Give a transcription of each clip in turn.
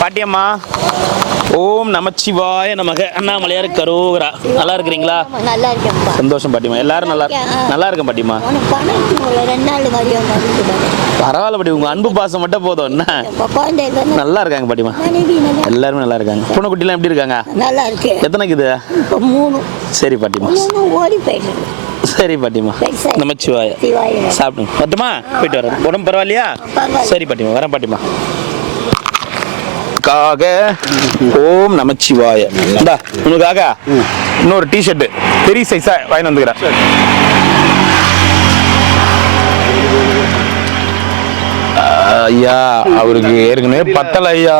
பாட்டியம்மா ஓம் நமச்சிவாய நமக அண்ணாமலையார் கரோகரா. நல்லா இருக்கிறீங்களா? நல்லா இருக்கேன். சந்தோஷம் பாட்டிமா. எல்லாரும் நல்லா இருக்கேன் பாட்டிமா. பரவாயில்ல பாட்டி, உங்க அன்பு பாசம் மட்டும் போதும். என்ன நல்லா இருக்காங்க பாட்டிமா. எல்லாருமே நல்லா இருக்காங்க. பூனைக்குட்டிலாம் எப்படி இருக்காங்க? நல்லா இருக்கு. எத்தனைக்கு இது? 3. சரி பாட்டிமா. ஓடி போயிட்டு. சரி பாட்டிமா. நமச்சிவாய. சாப்பிடுங்க. மட்டுமா போயிட்டு வரேன். உடம்பு பரவாயில்லையா? சரி பாட்டிமா, வரேன் பாட்டிமா. ஓம் நமச்சிவாய. இந்தா உனக்காக இன்னொரு டிஷர்ட் பெரிய சைஸா வாங்கி வந்துக்கிறேன். ஐயா அவருக்கு ஏற்கனவே பத்தல ஐயா,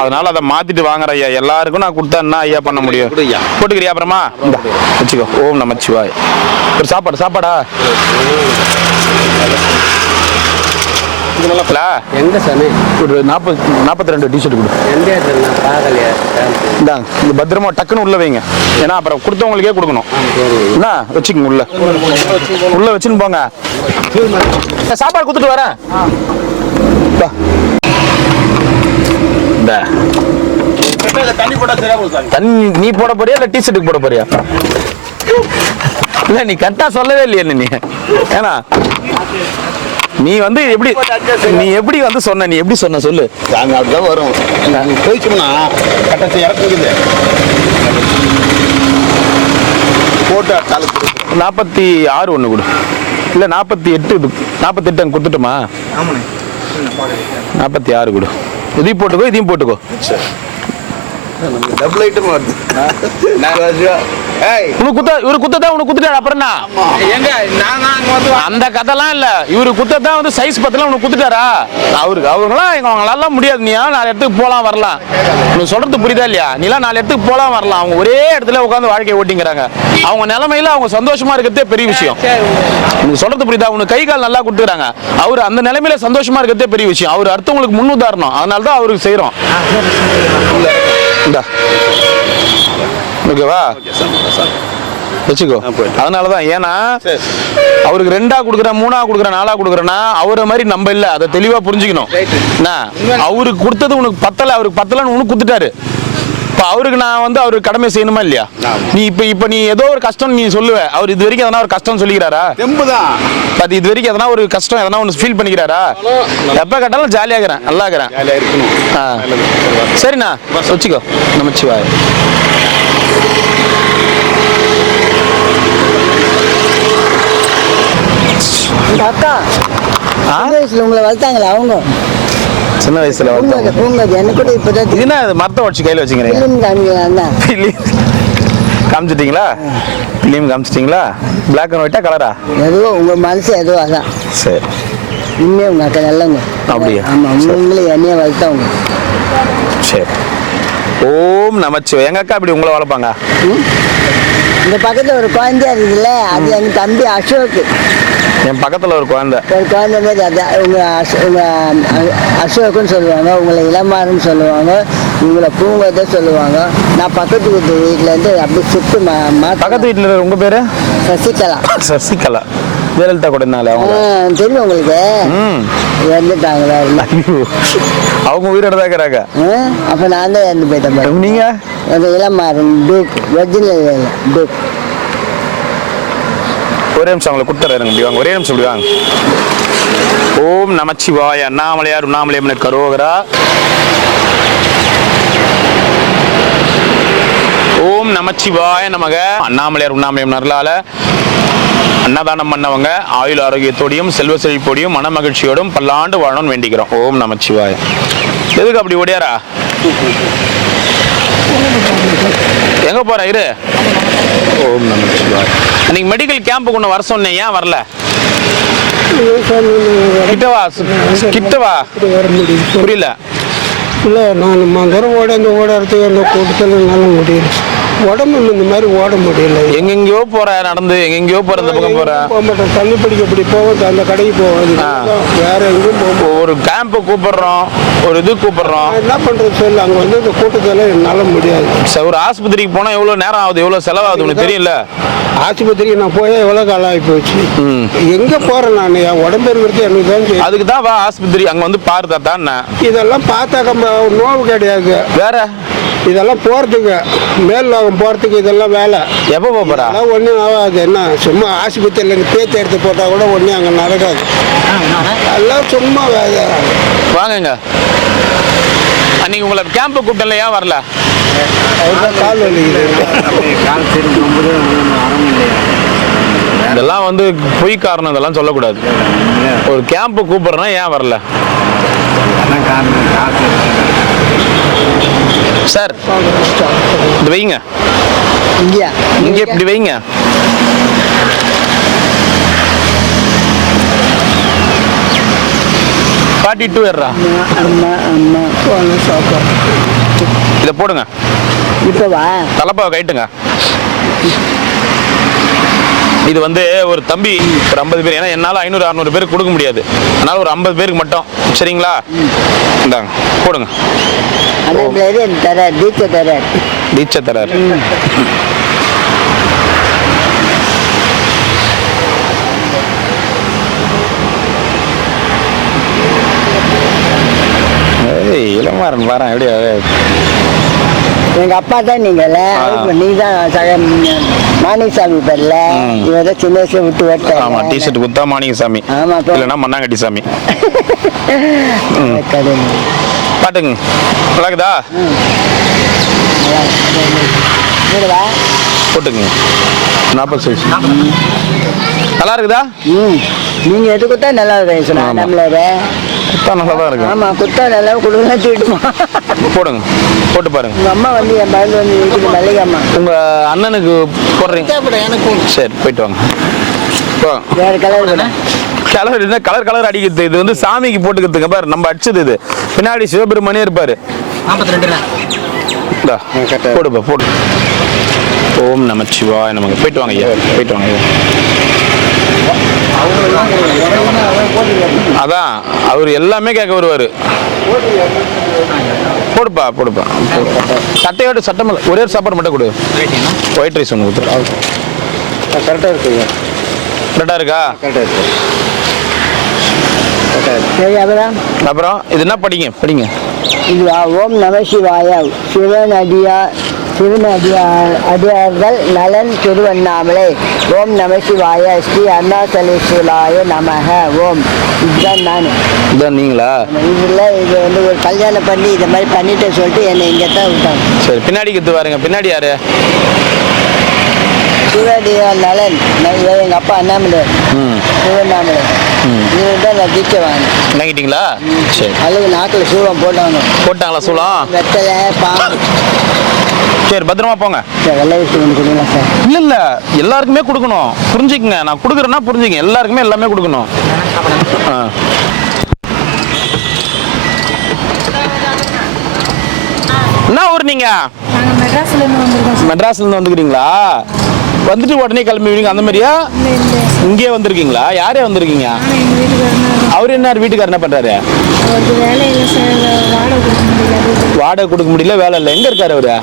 அதனால அதை மாத்திட்டு வாங்குற ஐயா. எல்லாருக்கும் நான் கொடுத்தா என்ன ஐயா பண்ண முடியும்? போட்டுக்கிறியா? அப்புறமா வச்சுக்கோ. ஓம் நமச்சிவாய. ஒரு சாப்பாடா எங்க சாமி? ஒரு 42 டிஷர்ட் கொடு. இந்தாங்க, இந்த பத்திரமா டக்குன்னு உள்ள வைங்க. ஏன்னா அப்புறம் கொடுத்தவங்களுக்கே கொடுக்கணும். என்ன வச்சுக்கோங்க, உள்ள வச்சுன்னு போங்க. சாப்பாடு கொடுத்துட்டு வரேன். தண்ணி நீ போட போறியா இல்ல டிஷர்ட்டுக்கு போட போறியா? இல்ல நீ கரெக்டா சொல்லவே இல்லையா நீ? ஏன்னா நீ வந்து எப்படி வந்து சொன்ன? நீ எப்படி சொன்ன சொல்லு. அப்படிதான் வரும். போயிடுச்சுன்னா கட்டத்தை இறக்குது போட்டு 46 ஒன்று கொடு. இல்லை 48 48 அங்கே கொடுத்துட்டோமா? 46 கொடு. இதையும் போட்டுக்கோ, இதையும் போட்டுக்கோ. டபுள் ஐட்டம் வருது. இவரு குத்ததான் உனக்கு குத்துட்டாரு. அப்புறம் அந்த கதைலாம் இல்ல. இவரு குத்ததான் வந்து சைஸ் பத்தலாம் உனக்கு குத்துட்டாரா? அவங்களாம் அவங்களால முடியாது. நீ 4 இடத்துக்கு போலாம் வரலாம். உனக்கு சொல்றது புரியுதா இல்லையா? நீலாம் 4 இடத்துக்கு போலாம் வரலாம். அவங்க ஒரே இடத்துல உட்காந்து வாழ்க்கையை ஓட்டிங்கிறாங்க. அவங்க நிலைமையில அவங்க சந்தோஷமா இருக்கிறதே பெரிய விஷயம். உனக்கு சொல்றது புரியுதா? உனக்கு கை கால் நல்லா கொடுத்துக்கிறாங்க. அவர் அந்த நிலைமையில சந்தோஷமா இருக்கிறதே பெரிய விஷயம். அவர் அடுத்தவங்களுக்கு முன்னுதாரணம். அதனாலதான் அவருக்கு செய்யறோம். ஓகேவா? வச்சுக்கோ. அதனாலதான். ஏன்னா அவருக்கு 2ஆ கொடுக்குறேன், 3ஆ கொடுக்குறேன், 4ஆ கொடுக்குறேன்னா அவரை மாதிரி நம்ம இல்ல. அதை தெளிவா புரிஞ்சுக்கணும். அவருக்கு கொடுத்தது உனக்கு பத்தல, அவருக்கு பத்தலன்னு உனக்கு கொடுத்துட்டாரு. இப்ப அவருக்கு நான் வந்து அவருக்கு கடமை செய்யணுமா இல்லையா? நீ இப்ப நீ ஏதோ ஒரு கஷ்டம் நீ சொல்லுவ. அவர் இது வரைக்கும் எதனா ஒரு கஷ்டம் சொல்லிக்கிறாரா? அது இது வரைக்கும் எதனா ஒரு கஷ்டம் எதனா ஒன்று ஃபீல் பண்ணிக்கிறாரா? எப்ப கேட்டாலும் ஜாலியா இருக்கிறேன், நல்லா இருக்கிறேன். சரிண்ணா வச்சுக்கோ. நமச்சிவாய. அக்கா உங்களை வளர்த்தாங்களா? அவங்க சின்ன வயசுல என்ன மரத்தை வச்சு கையில வச்சுக்கிறீங்க? காமிச்சிட்டீங்களா? பிலிம் காமிச்சிட்டீங்களா? பிளாக் அண்ட் ஒயிட்டா கலரா? எதுவோ உங்க மனசு எதுவோ அதான். சரி. இன்னும் உங்க அக்கா நல்லவங்க. அப்படியா? ஆமா, உங்களை என்னைய வளர்த்தவங்க. சரி. ஓம் நமச்சிவாய. எங்க அக்கா இப்படி உங்களை வளர்ப்பாங்க? இந்த பக்கத்துல ஒரு குழந்தையா இருக்குதுல்ல, அது எங்க தம்பி அசோக். என் பக்கத்துல ஒரு குழந்தை மாதிரி அதான் உங்க அசோக்குன்னு சொல்லுவாங்க. உங்களை இளமாறுன்னு சொல்லுவாங்க. உங்களை பூங்கத்தை சொல்லுவாங்க. நான் பக்கத்து வீட்டுல இருந்து அப்படி சுத்து பக்கத்து வீட்டுல உங்க பேரு? சசிகலா. சசிகலா ஜெயலலிதா கூட தெரியும் உங்களுக்கு? இறந்துட்டாங்களா? அவங்க உயிரோட தான் இருக்கிறாங்க. அப்ப நான் தான் இறந்து போயிட்டேன். நீங்க இளமாறன் டூக், ஒரிஜினல் டூக். ஒரே நிமிஷம் அவங்களை கொடுத்துறாருங்க. இப்படி வாங்க, ஒரே நிமிஷம் இப்படி வாங்க. ஓம் நமச்சிவாய. அண்ணாமலையார் உண்ணாமலையம்மன் கரோகரா. ஓம் நமச்சிவாய நமக. அண்ணாமலையார் உண்ணாமலையம் நரலால அன்னதானம் பண்ணவங்க ஆயுள் ஆரோக்கியத்தோடையும் செல்வ செழிப்போடையும் மன மகிழ்ச்சியோடும் பல்லாண்டு வாழணும்னு வேண்டிக்கிறோம். ஓம் நமச்சிவாய. எதுக்கு அப்படி ஓடியாரா? எங்க போற இரு. ஓம் நமச்சிவாய. அன்னைக்கு மெடிக்கல் கேம்புக்கு ஒன்று வர சொன்னேன், ஏன் வரல? கிட்டவா புரியல. இல்லை, நான் தூரம் ஓட அந்த ஓடுறதுக்கு அந்த கூட்டத்தில் நல்லா முடியும். உடம்பு இந்த மாதிரி ஓட முடியல. எங்கெங்கயோ போற நடந்து எங்கெங்கயோ போற இந்த பக்கம் போற போக மாட்டேன். தண்ணி பிடிக்க இப்படி போவோம், அந்த கடைக்கு போவோம். வேற எங்கேயும் போக. ஒரு கேம்ப் கூப்பிடுறோம், ஒரு இது கூப்பிடுறோம், என்ன பண்றது சொல்லு. அங்க வந்து இந்த கூட்டத்தில் என்னால முடியாது. ஒரு ஆஸ்பத்திரிக்கு போனா எவ்வளவு நேரம் ஆகுது, எவ்வளவு செலவாகுது உனக்கு தெரியல. ஆஸ்பத்திரிக்கு நான் போய் எவ்வளவு காலம் ஆகி போச்சு. எங்க போறேன் நான், என் உடம்பு இருக்கிறது எனக்கு தான் தெரியும். அதுக்கு தான் வா ஆஸ்பத்திரி, அங்க வந்து பாரு தாத்தா. இதெல்லாம் பார்த்தாக்க நோவு கிடையாது. வேற இதெல்லாம் போறதுக்கு மேல் லோகம் போறதுக்கு இதெல்லாம் வேலை. எப்போ போறா? அதெல்லாம் ஒன்றும் ஆகாது. என்ன சும்மா ஆஸ்பத்திரியில் பேத்து எடுத்து போட்டால் கூட ஒன்றும் அங்கே நடக்காது. எல்லாம் சும்மா வேலை. வாங்கங்க. அன்னைக்கு உங்களை கேம்ப் கூப்பிட்டல, ஏன் வரல? அவர்தான் கால் இதெல்லாம் வந்து பொய் காரணம், இதெல்லாம் சொல்லக்கூடாது. ஒரு கேம்ப் கூப்பிடுறேன்னா ஏன் வரல சார்? இது வைங்க, இங்க இப்படி வைங்க. பாட்டி டூ ஏறா, இதை போடுங்க. இப்போ வா. தலைப்பாவை கைட்டுங்க. இது வந்து ஒரு தம்பி ஒரு 50 பேர், ஏன்னா என்னால் 500-600 பேருக்கு கொடுக்க முடியாது, அதனால ஒரு 50 பேருக்கு மட்டும். சரிங்களா? இந்தாங்க போடுங்க. தீட்சை தரார். இளமாறன் வரேன். எப்படியா? எங்க அப்பா தான் நீங்கல்ல, நீ தான் மாணிசாமி பேர்ல. இவன் தான் சின்ன வயசுல விட்டு ஓட்ட. ஆமா, டிஷர்ட் குத்தா மாணிகசாமி, ஆமா, இல்லைன்னா மண்ணாங்கட்டி சாமி. பாட்டுங்க நல்லாக்குதா? போட்டுங்க. 40 சைஸ் நல்லா இருக்குதா? நீங்க எது குத்தா நல்லா இருக்கு நம்மளோட. குத்தா நல்லா தான் இருக்கு. ஆமா, குத்தா நல்லா கொடுக்கலாம் தூக்கிடுமா. போடுங்க, போட்டு பாருங்க. உங்க அம்மா வந்து என் பையன் வந்து வீட்டுக்கு மல்லிகை அம்மா. உங்க அண்ணனுக்கு போடுறீங்க? சரி, போயிட்டு வாங்க. வேற கலர் கூட கலர் என்ன, கலர் கலர் அடிக்கிறது. இது வந்து சாமிக்கு போட்டுக்கிறதுங்க பாரு, நம்ம அடிச்சது. இது பின்னாடி சிவபெருமானே இருப்பாரு. 42 போடுப்பா, போடு. ஓம் நமச்சிவாய நமக்கு. போயிட்டு வாங்க ஐயா, போயிட்டு வாங்க ஐயா. அதான் அவர் எல்லாமே கேட்க வருவாரு. போடுப்பா, போடுப்பா. சட்டையோட சட்டம் ஒரே ஒரு சாப்பாடு மட்டும் கொடு. ஒயிட் ரைஸ் ஒன்று கொடுத்துரு. கரெக்டாக இருக்குங்க. கரெக்டாக இருக்கா? கரெக்டாக இருக்கு. சரி, அப்புறம் இது என்ன படிங்க படிங்க. இது ஓம் நம சிவாய சிவனடியார்கள் நலன் திருவண்ணாமலை. ஓம் நம சிவாய ஸ்ரீ அருணாச்சலேஸ்வராய நமக. ஓம். இதுதான் நான். இதுதான் நீங்களா? இதில் இது வந்து ஒரு கல்யாணம் பண்ணி இதை மாதிரி பண்ணிட்டு சொல்லிட்டு என்னை இங்கே தான் விட்டாங்க. சரி, பின்னாடி கற்று பாருங்க. பின்னாடி யாரு? சிவனடியார் நலன். எங்கள் அப்பா அண்ணாமலை, திருவண்ணாமலை. இவரு தான் நான் தீட்சை வாங்கினேன். வாங்கிட்டீங்களா? சரி. அதுக்கு நாக்கில் சூளம் போட்டாங்க. போட்டாங்களா சூளம்? வெத்தலை பாம்பு. சரி, பத்திரமா போங்க. வெள்ளை வச்சு ஒன்று கொடுங்களா சார்? இல்லை இல்லை, எல்லாருக்குமே கொடுக்கணும். புரிஞ்சுக்குங்க, நான் கொடுக்குறேன்னா புரிஞ்சுங்க. எல்லாருக்குமே எல்லாமே கொடுக்கணும். என்ன ஊர் நீங்க? மெட்ராஸ்ல இருந்து வந்துக்கிறீங்களா? வந்துட்டு உடனே கிளம்பிடுவீங்க அந்த மாதிரியா? இங்கே வந்திருக்கீங்களா? யாரே வந்திருக்கீங்க? அவர் என்ன வீட்டுக்காரர் என்ன பண்றாரு? வாடகை கொடுக்க முடியல, வேலை இல்லை. எங்க இருக்காரு அவரு?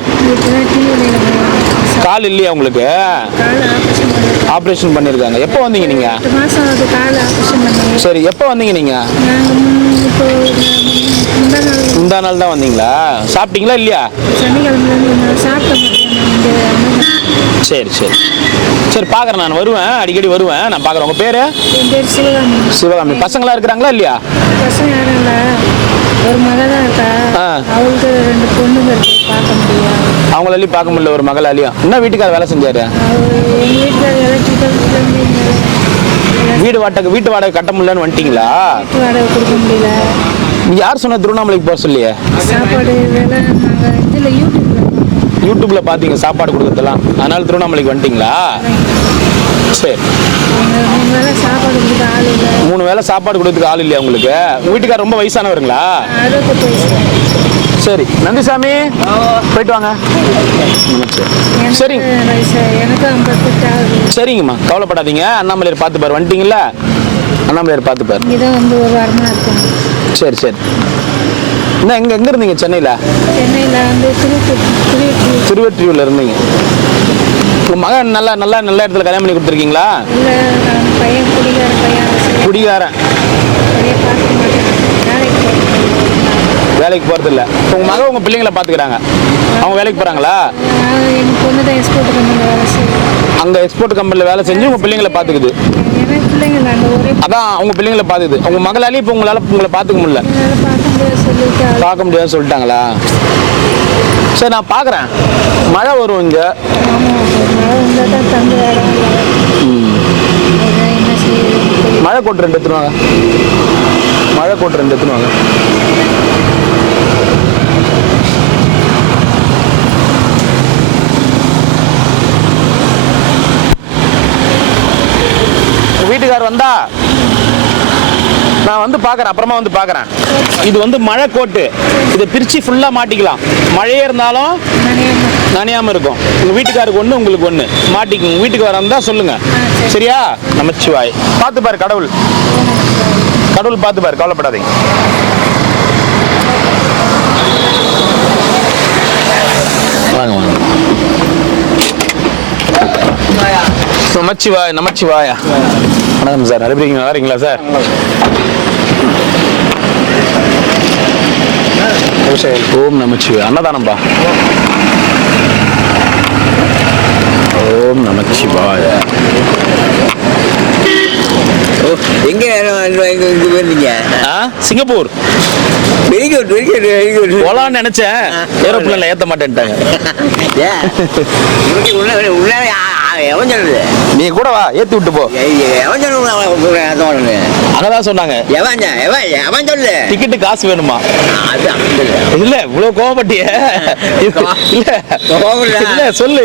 கால் இல்லையா உங்களுக்கு? ஆபரேஷன் பண்ணிருக்காங்க. எப்போ வந்தீங்க நீங்க? சரி, எப்போ வந்தீங்க நீங்க? முந்தா நாள் தான் வந்தீங்களா? சாப்பிட்டீங்களா இல்லையா? சரி சரி சரி, பார்க்குறேன். நான் வருவேன், அடிக்கடி வருவேன். நான் பார்க்குறேன். உங்கள் பேர்? சிவகாமி. பசங்களாம் இருக்கிறாங்களா இல்லையா? ஒரு மகள் தான் இருக்கா. அவங்களுக்கு 2 பொண்ணுங்க இருக்கு. பார்க்க முடியாது. அவங்களாலையும் பார்க்க முடியல. ஒரு மகளாலையும். என்ன வீட்டுக்கார வேலை செஞ்சாரு? எங்கள் வீட்டுக்கார எலக்ட்ரிக்கல் வீட்டு வாடகை கட்ட முடியலன்னு வந்துட்டீங்களா? வீட்டு வாடகை கொடுக்க முடியல. யார் சொன்ன திருவண்ணாமலைக்கு போக சொல்லியே? சாப்பாடு வேலை நாங்கள் இதில் யூடியூப்ல பார்த்தீங்க சாப்பாடு கொடுக்கறதெல்லாம், அதனால திருவண்ணாமலைக்கு வந்துட்டீங்களா? சரி. மூணு வேளை சாப்பாடு கொடுக்க ஆள் இல்லை. 3 வேளை சாப்பாடு கொடுக்கறதுக்கு ஆள் இல்லையா உங்களுக்கு? உங்க வீட்டுக்கார் ரொம்ப வயசானவருங்களா? 68 வயசு. சரி, நன்றி சாமி, போயிட்டு வாங்க. சரி, எனக்கு வயசு, எனக்கு 58 ஆகுது. சரிங்கம்மா, கவலைப்படாதீங்க. அண்ணாமலையார் பார்த்துப்பார். வந்துட்டீங்களா? அண்ணாமலையார் பார்த்துப்பார். இங்கே தான் வந்து ஒரு வாரமாக இருக்கோம். சரி சரி. என்ன எங்க இருந்தீங்க? சென்னையில்? சென்னையில் வந்து திருவெற்றியூர்ல இருந்தீங்க. உங்க மகன் நல்ல இடத்துல கல்யாணம் பண்ணி கொடுத்துருக்கீங்களா? இல்லை, பையன் குடிகார பையன். குடிகாரன். பையன் பார்க்க மாட்டேன், வேலைக்கு போறது இல்ல. உங்க மகன் உங்க பிள்ளைங்களை பாத்துக்கிறாங்க. அவங்க வேலைக்கு போறாங்களா? என் பொண்ணு தான் எக்ஸ்போர்ட் கம்பெனியில் வேலை செய்யும். அங்க எக்ஸ்போர்ட் கம்பெனில வேலை செஞ்சு உங்க பிள்ளைங்களை பாத்துக்குது. எனக்கு பிள்ளைங்க நாங்கள் ஒரே அதான் அவங்க பிள்ளைங்களை பாத்துக்குது. உங்க மகளாலையும் இப்ப உங்களை பாத்துக்க முடியல. பார்க்க முடியாது சொல்லிட்டு பார்க்க முடியாதுன்னு சொல்லிட்டாங்களா? சரி, நான் பாக்குறேன். மழை வரும் இங்க. ஆமாம், மழை வந்தால் தான் தங்க இடம் இல்லை. என்ன செய்யுது? மழை கோட்டு 2 எடுத்துருவாங்க. மழை கோட்டு 2 எடுத்துருவாங்க. வீட்டுக்கார் வந்தா நான் வந்து பார்க்குறேன், அப்புறமா வந்து பார்க்குறேன். இது வந்து மழை கோட்டு. இதை பிரித்து ஃபுல்லாக மாட்டிக்கலாம். மழையே இருந்தாலும் நனையாமல் இருக்கும். உங்கள் வீட்டுக்காருக்கு ஒன்று, உங்களுக்கு ஒன்று மாட்டிக்குங்க. உங்கள் வீட்டுக்கு வர இருந்தால் சொல்லுங்கள். சரியா? நமச்சிவாய். பார்த்து பாரு, கடவுள் பார்த்து பாரு, கவலைப்படாதீங்க. வாங்க வாங்க. நமச்சிவாயா. வணக்கம் சார், நல்லா இருக்கீங்களா சார்? ஓம் நமச்சிவாய. அன்னதானம்பா. ஓம் நமச்சிவாய. எங்க போயிருந்தீங்க? Singapore. Very good very good very good. போலான்னு நினைச்சேன், ஏரோப்ளேன்ல ஏத்த மாட்டேன்ட்டாங்க. எவன் சொல்றது? நீ கூட வா, ஏத்தி விட்டு போ. எவன் சொல்லுங்க? அங்கதான் சொன்னாங்க. எவன் சொல்லு? டிக்கெட்டு காசு வேணுமா? அது இல்ல, இவ்வளவு கோவப்பட்டிய? இல்ல சொல்லு,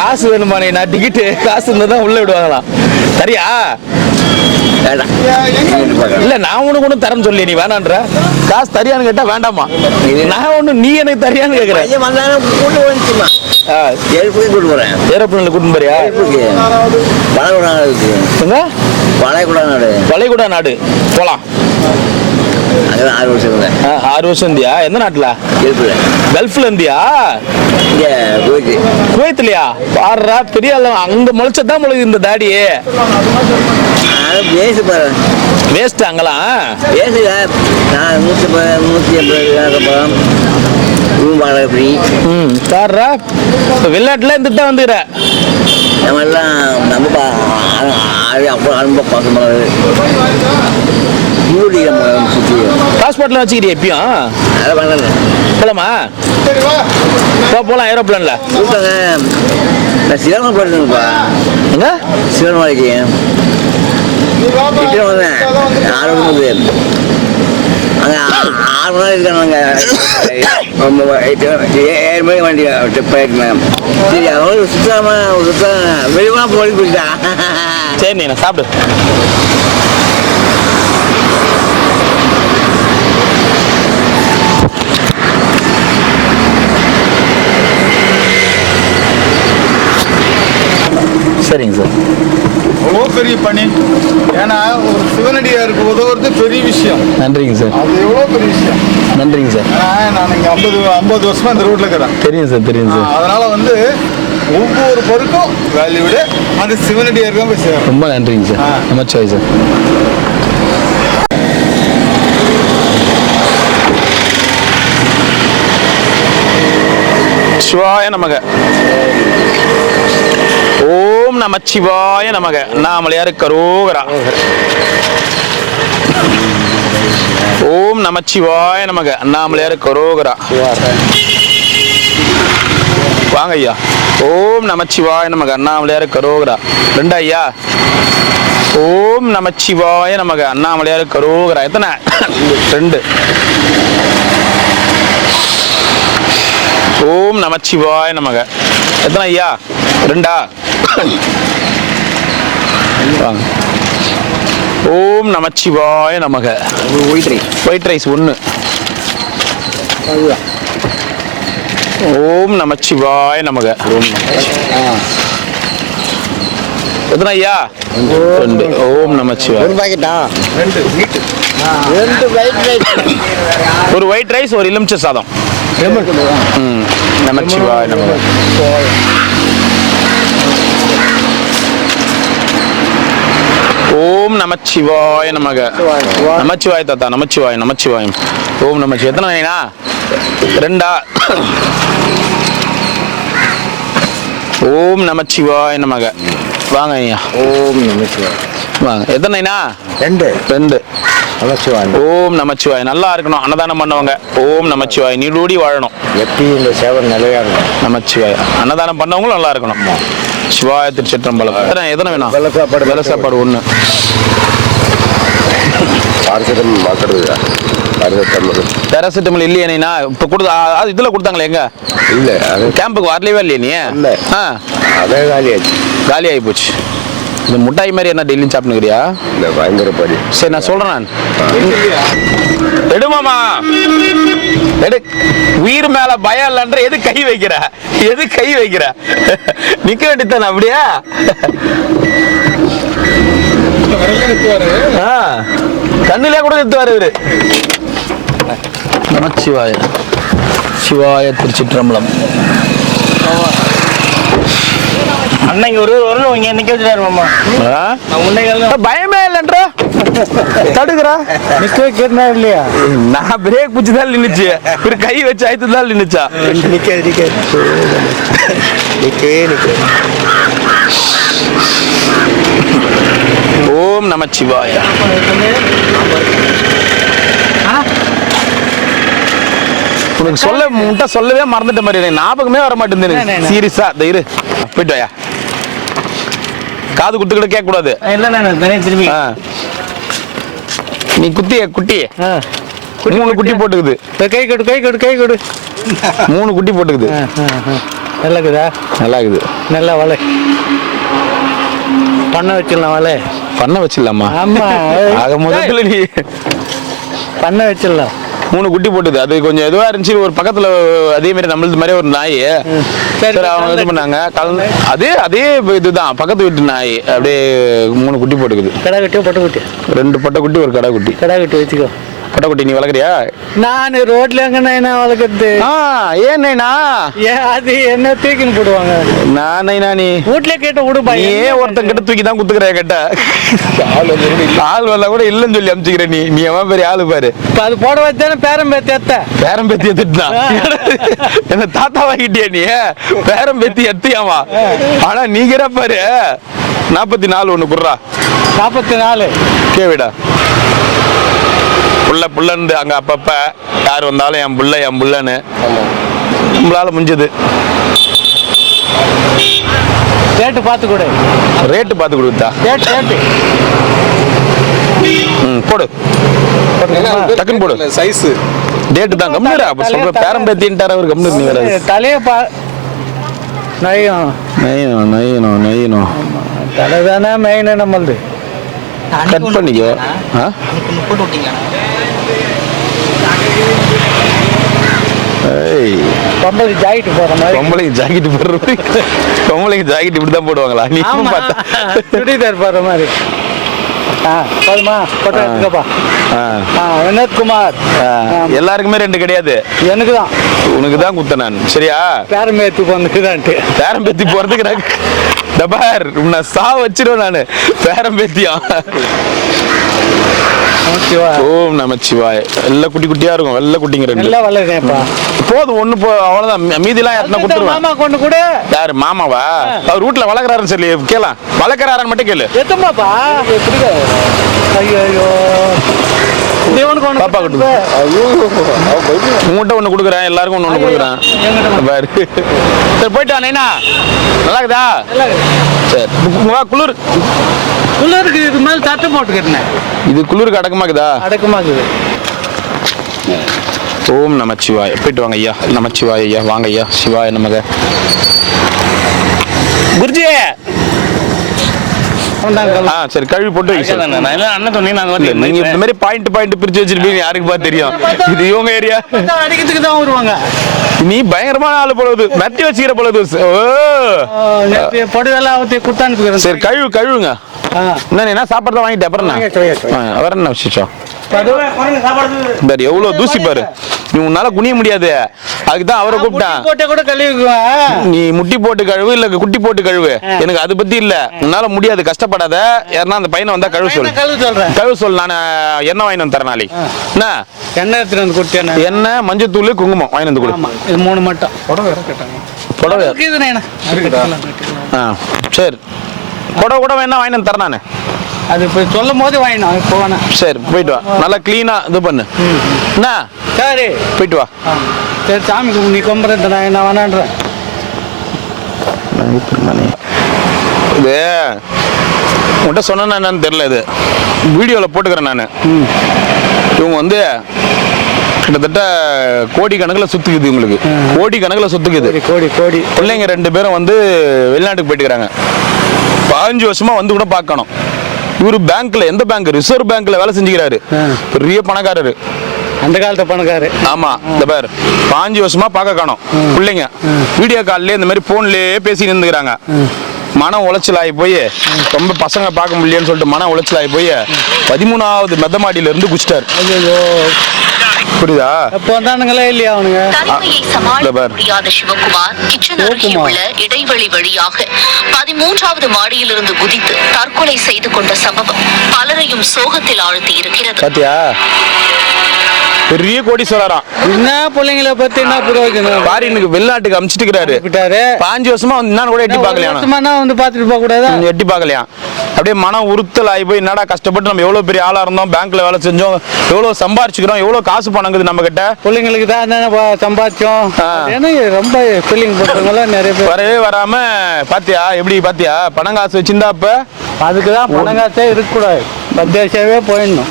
காசு வேணுமா? நான் டிக்கெட்டு காசு இருந்தாதான் உள்ள விடுவாங்களாம். சரியா? இல்ல, நான் உனக்கு ஒண்ணு தரேன்னு சொல்லி நீ வேணான்ற. காசு தரியான்னு கேட்டா வேண்டாமா? நான் ஒண்ணு நீ எனக்கு தரியான்னு கேக்குறேன். ஏரோப்ளேன்ல கூட்டிட்டு போறியா? வளைகுடா நாடு போலாம். 6 வருஷம் இருந்தியா? எந்த நாட்டுல? கல்ஃப்ல இருந்தியா? குவைத்லயா? பாடுறா, பெரிய அங்க முளைச்சதான் முளைக்குது இந்த தாடியே. வேஸ்ட் அங்கெல்லாம். பாடுறா, வெளிநாட்டுல இருந்துட்டு தான் வந்துக்கிற. பாஸ்போர்ட்ல வச்சுக்கிறியா எப்பயும்? போலாமா? போலாம் ஏரோப்ளேன்ல. சிவன் போயிருந்தேன்ப்பா. எங்க? சிவன்மலைக்கு 6 மணி நேரம் இருக்காங்க. 7 மணி வண்டி போயிருக்கேன். சரி, அவ்வளோ சுத்தமாக வெளியே போய் போயிட்டா. சரி, நீ சாப்பிடு. சரிங்க சார். அவ்வளோ பெரிய பணி. ஏன்னா ஒரு சிவனடியாருக்கு உதவுறது பெரிய விஷயம். நன்றிங்க சார். அது எவ்வளோ பெரிய விஷயம். நன்றிங்க சார். நான் இங்கே 50 வருஷமா இந்த ரோட்ல இருக்கிறேன். தெரியும் சார், தெரியும் சார். அதனால வந்து ஒவ்வொரு பொருட்கும் வேல்யூடு அந்த சிவனடியாருக்கு தான் போய் சேரும். ரொம்ப நன்றிங்க சார். நமச்சிவாய் சார். சிவாய நமக. ஓம் நமச்சிவாய நமக. அண்ணாமலையார் கரோகரா. ஓம் நமச்சிவாய நமக. அண்ணாமலையார் கரோகரா. வாங்க ஐயா. ஓம் நமச்சிவாய நமக. அண்ணாமலையார் கரோகரா. 2 ஐயா. ஓம் நமச்சிவாய நமக. அண்ணாமலையார் கரோகரா. எத்தனை? 2. ஓம் நமச்சிவாய நமக. எத்தனை ஐயா? 2. வாங்க. ஓம் நமச்சிவாய நமக. White rice 1. ஓம் நமச்சிவாய நமக. எத்தனை ஐயா? 2. ஓம் நமச்சிவாய. ஒரு பாக்கெட்டா? 2 white rice. ஒரு ஒயிட் ரைஸ், ஒரு எலுமிச்சை சாதம். நமச்சிவாய நமக. ஓம் நமச்சிவாய நமக. நமச்சிவாய தாத்தா, நமச்சிவாய நமச்சிவாயம். ஓம் நமச்சிவாய. எத்தனை ஐயா? 2. ஓம் நமச்சிவாய நமக. வாங்க ஐயா. ஓம் நமச்சிவாய. வாங்க. எத்தனை ஐயா? 2. 2. நமச்சிவாய. ஓம் நமச்சிவாய. நல்லா இருக்கணும், அன்னதானம் பண்ணவங்க. ஓம் நமச்சிவாய. நீடூடி வாழணும். எப்பயும் இந்த சேவை நிலையா இருக்கும். நமச்சிவாய. அன்னதானம் பண்ணவங்களும் நல்லா இருக்கணும். சிவாய திருச்சிற்றம்பலம். எத்தனை வேணும்? வெள்ளை சாப்பாடு. வெள்ளை சாப்பாடு 1. பேராசிட்டமல் இல்லையா? இப்போ கொடுத்தா அது இதில் கொடுத்தாங்களே, எங்க இல்லை அது கேம்புக்கு வரலையே இல்லையா நீ? இல்லை. அதே காலியாச்சு. காலி ஆகி போச்சு. இந்த முட்டாய் மாதிரி என்ன டெய்லியும் சாப்பிட்டுக்கிறியா? இந்த பயங்கர படி. சரி, நான் சொல்றேன். நான் எடுமாமா, எடு. உயிர் மேல பயம் இல்லைன்ற எது கை வைக்கிற? எது கை வைக்கிற? நிக்க வேண்டியதானே அப்படியா? கண்ணிலே கூட நிறுத்துவாரு இவரு. நமச்சிவாய. சிவாய திருச்சிற்றம்பலம். அன்னைக்கு ஒரு இங்க நிக்க வச்சுட்டாரு மாமா. பயமே இல்லைன்ற தடுக்கிறா. நிக்க வைக்கிறதா இல்லையா? நான் பிரேக் பிடிச்சதால் நின்னுச்சு, ஒரு கை வச்சு ஆயத்துதான் நின்னுச்சா? நிக்கவே ஓம் நமச்சிவாய. உனக்கு சொல்ல முட்டை சொல்லவே மறந்துட்ட மாதிரி, எனக்கு ஞாபகமே வர மாட்டேங்குது. சீரியஸா இரு, போயிட்டு வாயா. காது குத்துக்கிட்ட கேட்க கூடாது. திரும்பி நீ குட்டிய குட்டி 3 குட்டி போட்டுக்குது. கை கொடு கை கொடு கை கொடு. 3 குட்டி போட்டுக்குது. நல்லா இருக்குதா? நல்லா இருக்குது. நல்லா வலை பண்ண வச்சிடலாம். வலை பண்ண வச்சிடலாமா? ஆமா, ஆக முதல்ல நீ பண்ண வச்சிடலாம். 3 குட்டி போட்டுது. அது கொஞ்சம் இதுவா இருந்துச்சு. ஒரு பக்கத்துல அதே மாதிரி நம்மளது மாதிரி ஒரு நாய். சரி, அவங்க இது பண்ணாங்க. அதே இதுதான் பக்கத்து வீட்டு நாய். அப்படியே 3 குட்டி போட்டுக்குது. கடை குட்டியோ பொட்டை குட்டி? 2 பொட்டை குட்டி, ஒரு கடை குட்டி. கடை குட்டி வச்சுக்கோ. பொட்டை குட்டி நீ வளர்க்குறியா? நான் ரோட்ல எங்க வளர்க்கறது? ஏன் நைனா? அது என்ன தூக்கின்னு போடுவாங்க. நைனா நீ வீட்ல கேட்ட விடுப்பா. ஏன் ஒருத்தன் கிட்ட தூக்கி தான் குத்துக்கிற? கேட்ட ஆள் வரல கூட இல்லைன்னு சொல்லி அமிச்சுக்கிற. நீ எவன் பெரிய ஆளு பாரு. அது போட வச்சானே பேரம் பேத்தி எத்த. பேரம் பேத்தி எத்துட்டா என்ன தாத்தா வாங்கிட்டியா நீ? பேரம் பேத்தி எத்தியாமா? ஆனா நீங்கிற பாரு 44 ஒண்ணு குடுறா. 44 கேவிடா. புள்ளன்னு அங்க அப்பப்ப யார் வந்தாலும் என் புள்ளன்னு நம்மளால முடிஞ்சது. ரேட்டு பார்த்து கொடு. ரேட்டு பார்த்து கொடுத்தா? ரேட்டு போடு, டக்குன்னு போடு. சைஸ் டேட்டு தான் கம்மிடா. அப்ப சொல்ற பேரம் பேத்தின்ட்டார் அவர். கம்மி நீ வேற தலைய பா. நயம் தலை தானே மெயின் நம்மளது. கட் பண்ணிக்கோ. பொம்பளைக்கு ஜாக்கெட் போடுற மாதிரி. பொம்பளைக்கு ஜாக்கெட் போடுற மாதிரி. பொம்பளைக்கு ஜாக்கெட் இப்படிதான் போடுவாங்களா? நீ பார்த்தா சுடிதார் போடுற மாதிரி. போதுமா? போட்டோ எடுத்துக்கப்பா. வினோத்குமார். எல்லாருக்குமே 2 கிடையாது. எனக்கு தான். உனக்கு தான் குத்த நான். சரியா? பேரம் பேத்தி போனதுக்குதான்ட்டு. பேரம் பேத்தி போறதுக்கு நான் டபார் உன்னை சா வச்சிருவேன் நானு. பேரம் பேத்தியா? ஓம் நமச்சிவாய. எல்லாம் குட்டி குட்டியா இருக்கும். வெள்ளை குட்டிங்க 2. நல்லா வளருதேப்பா. போதும், ஒண்ணு அவ்வளவுதான். மீதிலாம் எத்தனை கொடுத்துருவேன். மாமா கொண்டு கூட. யாரு மாமாவா? அவர் வீட்டுல வளர்க்குறாருன்னு சொல்லி கேளா. வளர்க்குறாருன்னு மட்டும் கேளு. எத்தமாப்பா? ஐயோ பாப்பா கிட்ட உங்ககிட்ட 1 கொடுக்குறேன். எல்லாருக்கும் 1 கொடுக்குறேன். பாரு. சரி, போயிட்டு நைனா. நல்லா இருக்குதா? சரி, குளிர் குளிருக்கு இது மேல சட்டை போட்டுக்கிறேன். இது குளிருக்கு அடக்கமாக்குதா? அடக்கமாக்குது. ஓம் நமச்சிவாய. போயிட்டு வாங்க ஐயா. நமச்சிவாய ஐயா. வாங்க ஐயா. சிவாய நமக. குருஜி சரி கழுவி போட்டு வைக்க சொல்லு. நான் எல்லாம் அண்ணன் சொன்னீங்க நான் இல்ல, நீங்க இந்த மாதிரி பாயிண்ட் பிரிச்சு வச்சிருப்பீங்க, யாருக்கு பார்த்து தெரியும் இது இவங்க ஏரியா. அடிக்கிறதுக்கு தான் வருவாங்க. நீ பயங்கரமான ஆளு போலது, நட்டி வச்சுக்கிற போலது. பொடுவெல்லாம் ஊற்றி குத்தான்னு. சரி கழுவுங்க. என்ன சாப்பாடு தான் வாங்கிட்டு அப்புறம் அவர் என்ன விசேஷம் பாரு, எவ்வளவு தூசி பாரு. நீ உன்னால குனிய முடியாது, அதுக்குதான் அவரை கூப்பிட்டான். போட்டே கூட கழுவிக்குவேன். நீ முட்டி போட்டு கழுவு இல்ல குட்டி போட்டு கழுவு, எனக்கு அது பத்தி இல்ல. உன்னால முடியாது, கஷ்டப்படாத. யாருன்னா அந்த பையனை வந்தா கழுவு சொல்லு. கழுவு சொல்லு, நான் எண்ணெய் வாங்கி வந்து தரேன் நாளைக்கு. என்ன எண்ணெய் எடுத்துட்டு வந்து கொடுத்தேன். எண்ணெய், மஞ்சத்தூள், குங்குமம் வாங்கி வந்து கொடு. இது 3 மட்டும். புடவை சரி, புடவை வேணா வாங்கி வந்து தரேன் நானு. அது இப்போ சொல்லும் போது வாங்கினோம். இப்போ வேணாம். சரி போயிட்டு வா, நல்லா கிளீனா இது பண்ணு. என்ன சரி போயிட்டு வா. சரி சாமி நீ கும்பிட்றது நான் என்ன வேணான்றேன். இது உன்கிட்ட சொன்னா என்னன்னு தெரியல, இது வீடியோவில் போட்டுக்கிறேன் நான். இவங்க வந்து கிட்டத்தட்ட கோடி கணக்கில் சுத்துக்குது, உங்களுக்கு கோடி கணக்கில் சுத்துக்குது. கோடி பிள்ளைங்க 2 பேரும் வந்து வெளிநாட்டுக்கு போயிட்டுக்கிறாங்க. 15 வருஷமா வந்து கூட பார்க்கணும். இவரு பேங்க்ல, எந்த பேங்க், ரிசர்வ் பேங்க்ல வேலை செஞ்சுக்கிறாரு. பெரிய பணக்காரரு, அந்த காலத்து பணக்காரு. ஆமா, இந்த பேர் 5 வருஷமா பார்க்க காணோம். பிள்ளைங்க வீடியோ கால்ல இந்த மாதிரி போன்லயே பேசி நின்றுக்கிறாங்க. மன உளைச்சல் ஆகி போய், ரொம்ப பசங்க பார்க்க முடியலன்னு சொல்லிட்டு மன உளைச்சல் ஆகி போய் 13வது மெத்த மாடியில இருந்து குச்சிட்டாரு. புரியுதா? அப்போ வந்தானுங்களே இல்லையா அவனுங்க? தனிமையை சமாளிக்க முடியாத சிவகுமார் கிச்சன் அருகே உள்ள இடைவெளி வழியாக 13வது மாடியிலிருந்து குதித்து தற்கொலை செய்து கொண்ட சம்பவம் பலரையும் சோகத்தில் ஆழ்த்தி இருக்கிறது. பாத்தியா, பெரிய கோடீஸ்வரராம். என்ன பிள்ளைங்களை பத்தி என்ன புரோஜனம்? ஃபாரினுக்கு வெளிநாட்டுக்கு அனுப்பிச்சிட்டு 5 வருஷமா வந்து என்ன கூட எட்டி பார்க்கலையா, வந்து பார்த்துட்டு போக கூடாதா? எட்டி பார்க்கலையா? அப்படியே மனம் உறுத்தல் ஆகி போய், என்னடா கஷ்டப்பட்டு நம்ம எவ்வளவு பெரிய ஆளா இருந்தோம், பேங்க்ல வேலை செஞ்சோம், எவ்வளவு சம்பாரிச்சுக்கிறோம், எவ்வளவு காசு பணங்குது நம்ம கிட்ட. பிள்ளைங்களுக்கு தான் சம்பாதிச்சோம். ரொம்ப ஃபீலிங் போட்டவங்களாம் நிறைய பேர் வரவே வராம பாத்தியா, எப்படி பாத்தியா, பணம் காசு வச்சிருந்தாப்ப அதுக்குதான் பணம் காசே இருக்கக்கூடாது, பத்தியாசாவே போயிடணும்.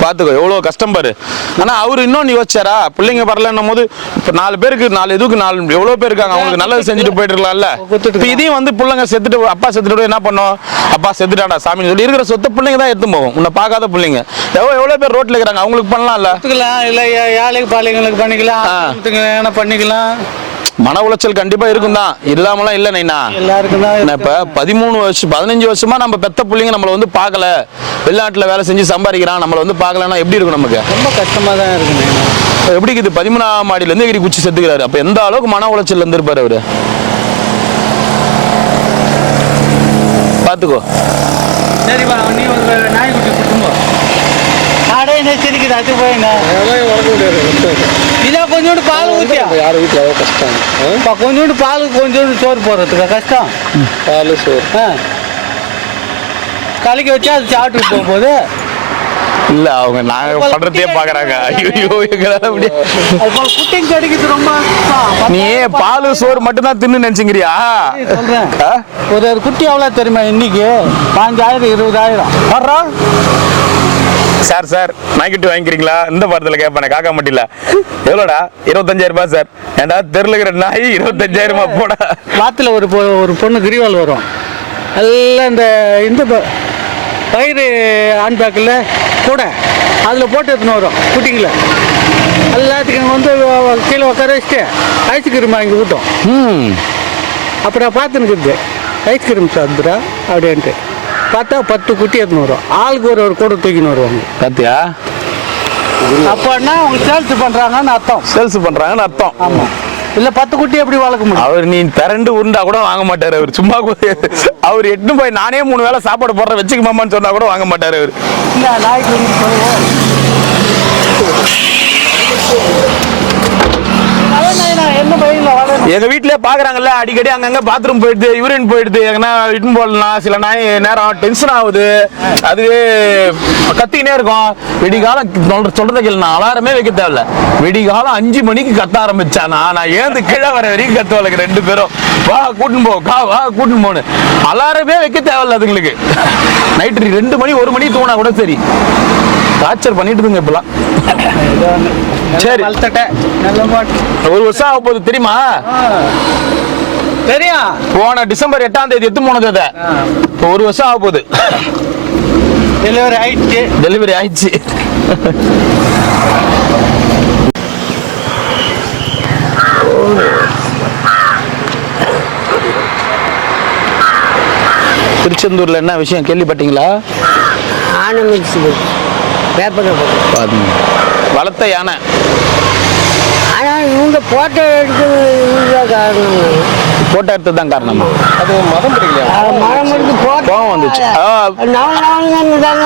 பாத்துக்கோ எவ்வளவு கஷ்டம் பாரு. ஆனா அவரு இன்னொன்னு யோசிச்சாரா, பிள்ளைங்க வரலன்னும் போது இப்ப 4 பேருக்கு 4 இதுக்கு 4 எவ்வளவு பேர் இருக்காங்க, அவங்களுக்கு நல்லது செஞ்சுட்டு போயிட்டு இருக்கலாம்ல. இப்ப இதையும் வந்து பிள்ளைங்க செத்துட்டு, அப்பா செத்துட்டு என்ன பண்ணும், அப்பா செத்துட்டாடா சாமி சொல்லி இருக்கிற சொத்த பிள்ளைங்க தான் எடுத்து போகும். உன்னை பார்க்காத பிள்ளைங்க எவ்வளவு பேர் ரோட்ல இருக்கிறாங்க, அவங்களுக்கு பண்ணலாம்ல. இல்ல ஏழைக்கு பாளையங்களுக்கு பண்ணிக்கலாம், பண்ணிக்கலாம். மன உளைச்சல் கண்டிப்பா இருக்கும் தான், இல்லாமலாம் இல்ல நைனா. எல்லாருக்கும் தான். இப்ப 15 வருஷமா நம்ம பெத்த பிள்ளைங்க நம்மள வந்து பார்க்கல, வெளிநாட்டுல வேலை செஞ்சு சம்பாதிக்கிறான், நம்மள வந்து பார்க்கலன்னா எப்படி இருக்கும் நமக்கு? ரொம்ப கஷ்டமா தான் இருக்கு. எப்படி இது 13ஆம் மாடியில இருந்து எகிரி குச்சி செத்துக்கிறாரு. அப்ப எந்த அளவுக்கு மன உளைச்சல் இருந்திருப்பாரு அவரு, பாத்துக்கோ. சரிப்பா, நீ ஒரு நாய்க்குட்டி குடும்போ என்ன சிரிக்குது, அது போயினா இதான் கொஞ்சோண்டு பால் ஊத்தியா? யார் வீட்டில் கஷ்டம், கொஞ்சோண்டு பாலுக்கு கொஞ்சோண்டு சோறு போடுறதுக்கா கஷ்டம்? பால் சோறு கலக்கி வச்சா அது சாப்பிட்டு போகும்போது இல்ல அவங்க நாங்க பண்றதே பாக்குறாங்க. ஐயோ எங்களால முடியாது. குட்டிங் கிடைக்குது ரொம்ப. நீ பால் சோறு மட்டும் தான் தின்னு நினைச்சுங்கிறியா? சொல்றேன், ஒரு குட்டி எவ்வளவு தெரியுமா இன்னைக்கு? 5000 20,000 வர்றோம். சார் நாய்க்குட்டி வாங்கிக்கிறீங்களா? இந்த படத்துல கேட்பானே காக்கா மட்டில எவ்வளோடா? 25,000 ரூபாய் சார். ஏண்டா தெருலுக்கிற நாய் 25,000 போடா. வாத்துல ஒரு பொண்ணு கிரிவால் வரும், எல்லாம் இந்த பயிர் ஹேண்ட் பேக்கில் கூட அதில் போட்டு எடுத்துன்னு வரும் குட்டிங்களை. எல்லாத்துக்கும் வந்து கீழே உட்கார வச்சுட்டு ஐஸ்கிரீம் வாங்கி விட்டோம். அப்புறம் பார்த்துன்னு ஐஸ்கிரீம் சாப்பிட்றா அப்படின்ட்டு பார்த்தா 10 குட்டி எடுத்துன்னு வரும். ஆளுக்கு ஒரு கூட தூக்கின்னு வருவாங்க. பாத்தியா? அப்போன்னா அவங்க சேல்ஸ் பண்ணுறாங்கன்னு அர்த்தம். சேல்ஸ் பண்றாங்கன்னு அர்த்தம். ஆமாம். இல்லை 10 குட்டி எப்படி வளர்க்க முடியும்? அவர் நீ திரண்டு உருண்டா கூட வாங்க மாட்டாரு அவர். சும்மா அவர் எட்டு போய் நானே 3 வேளை சாப்பாடு போடுற வச்சுக்க மாமான்னு சொன்னா கூட வாங்க மாட்டாரு அவர். இல்லை நாய்க்கு எங்க வீட்லயே பாக்குறாங்கல்ல, அடிக்கடி அங்கங்க பாத்ரூம் போயிடுது, யூரின் போயிடுது, எங்கன்னா இட்டுன்னு போடலாம். சில நாய் நேரம் டென்ஷன் ஆகுது, அதுவே கத்திக்கினே இருக்கும். விடிகாலம் சொல்றத கேள்வி, நான் அலாரமே வைக்க தேவையில்ல. விடிகாலம் 5 மணிக்கு கத்த ஆரம்பிச்சானா நான் ஏந்து கீழே வர வரைக்கும் கத்துவாளுக்கு 2 பேரும். வா கூட்டுன்னு போ, வா கூட்டுன்னு போன்னு அலாரமே வைக்க தேவையில்ல அதுங்களுக்கு. நைட்டு 2 மணி 1 மணி தூங்கினா கூட சரி, டார்ச்சர் பண்ணிட்டு இருங்க இப்பெல்லாம். சரி, 1 வருஷம் ஆக போகுது தெரியுமா? தெரியும். போன டிசம்பர் 8ஆம் தேதி எடுத்து போனது அதை. இப்போ 1 வருஷம் ஆக போகுது. டெலிவரி ஆயிடுச்சு. திருச்செந்தூர்ல என்ன விஷயம் கேள்விப்பட்டீங்களா? ஆனமிச்சு பேப்பரில் போட்டு வளர்த்த யானை. ஆனால் இவங்க போட்டோ எடுத்து காரணம். போட்டோ எடுத்தது தான் காரணமா? அது மதம் பிடிக்கலையா? மரம் எடுத்து கோவம் வந்துச்சு.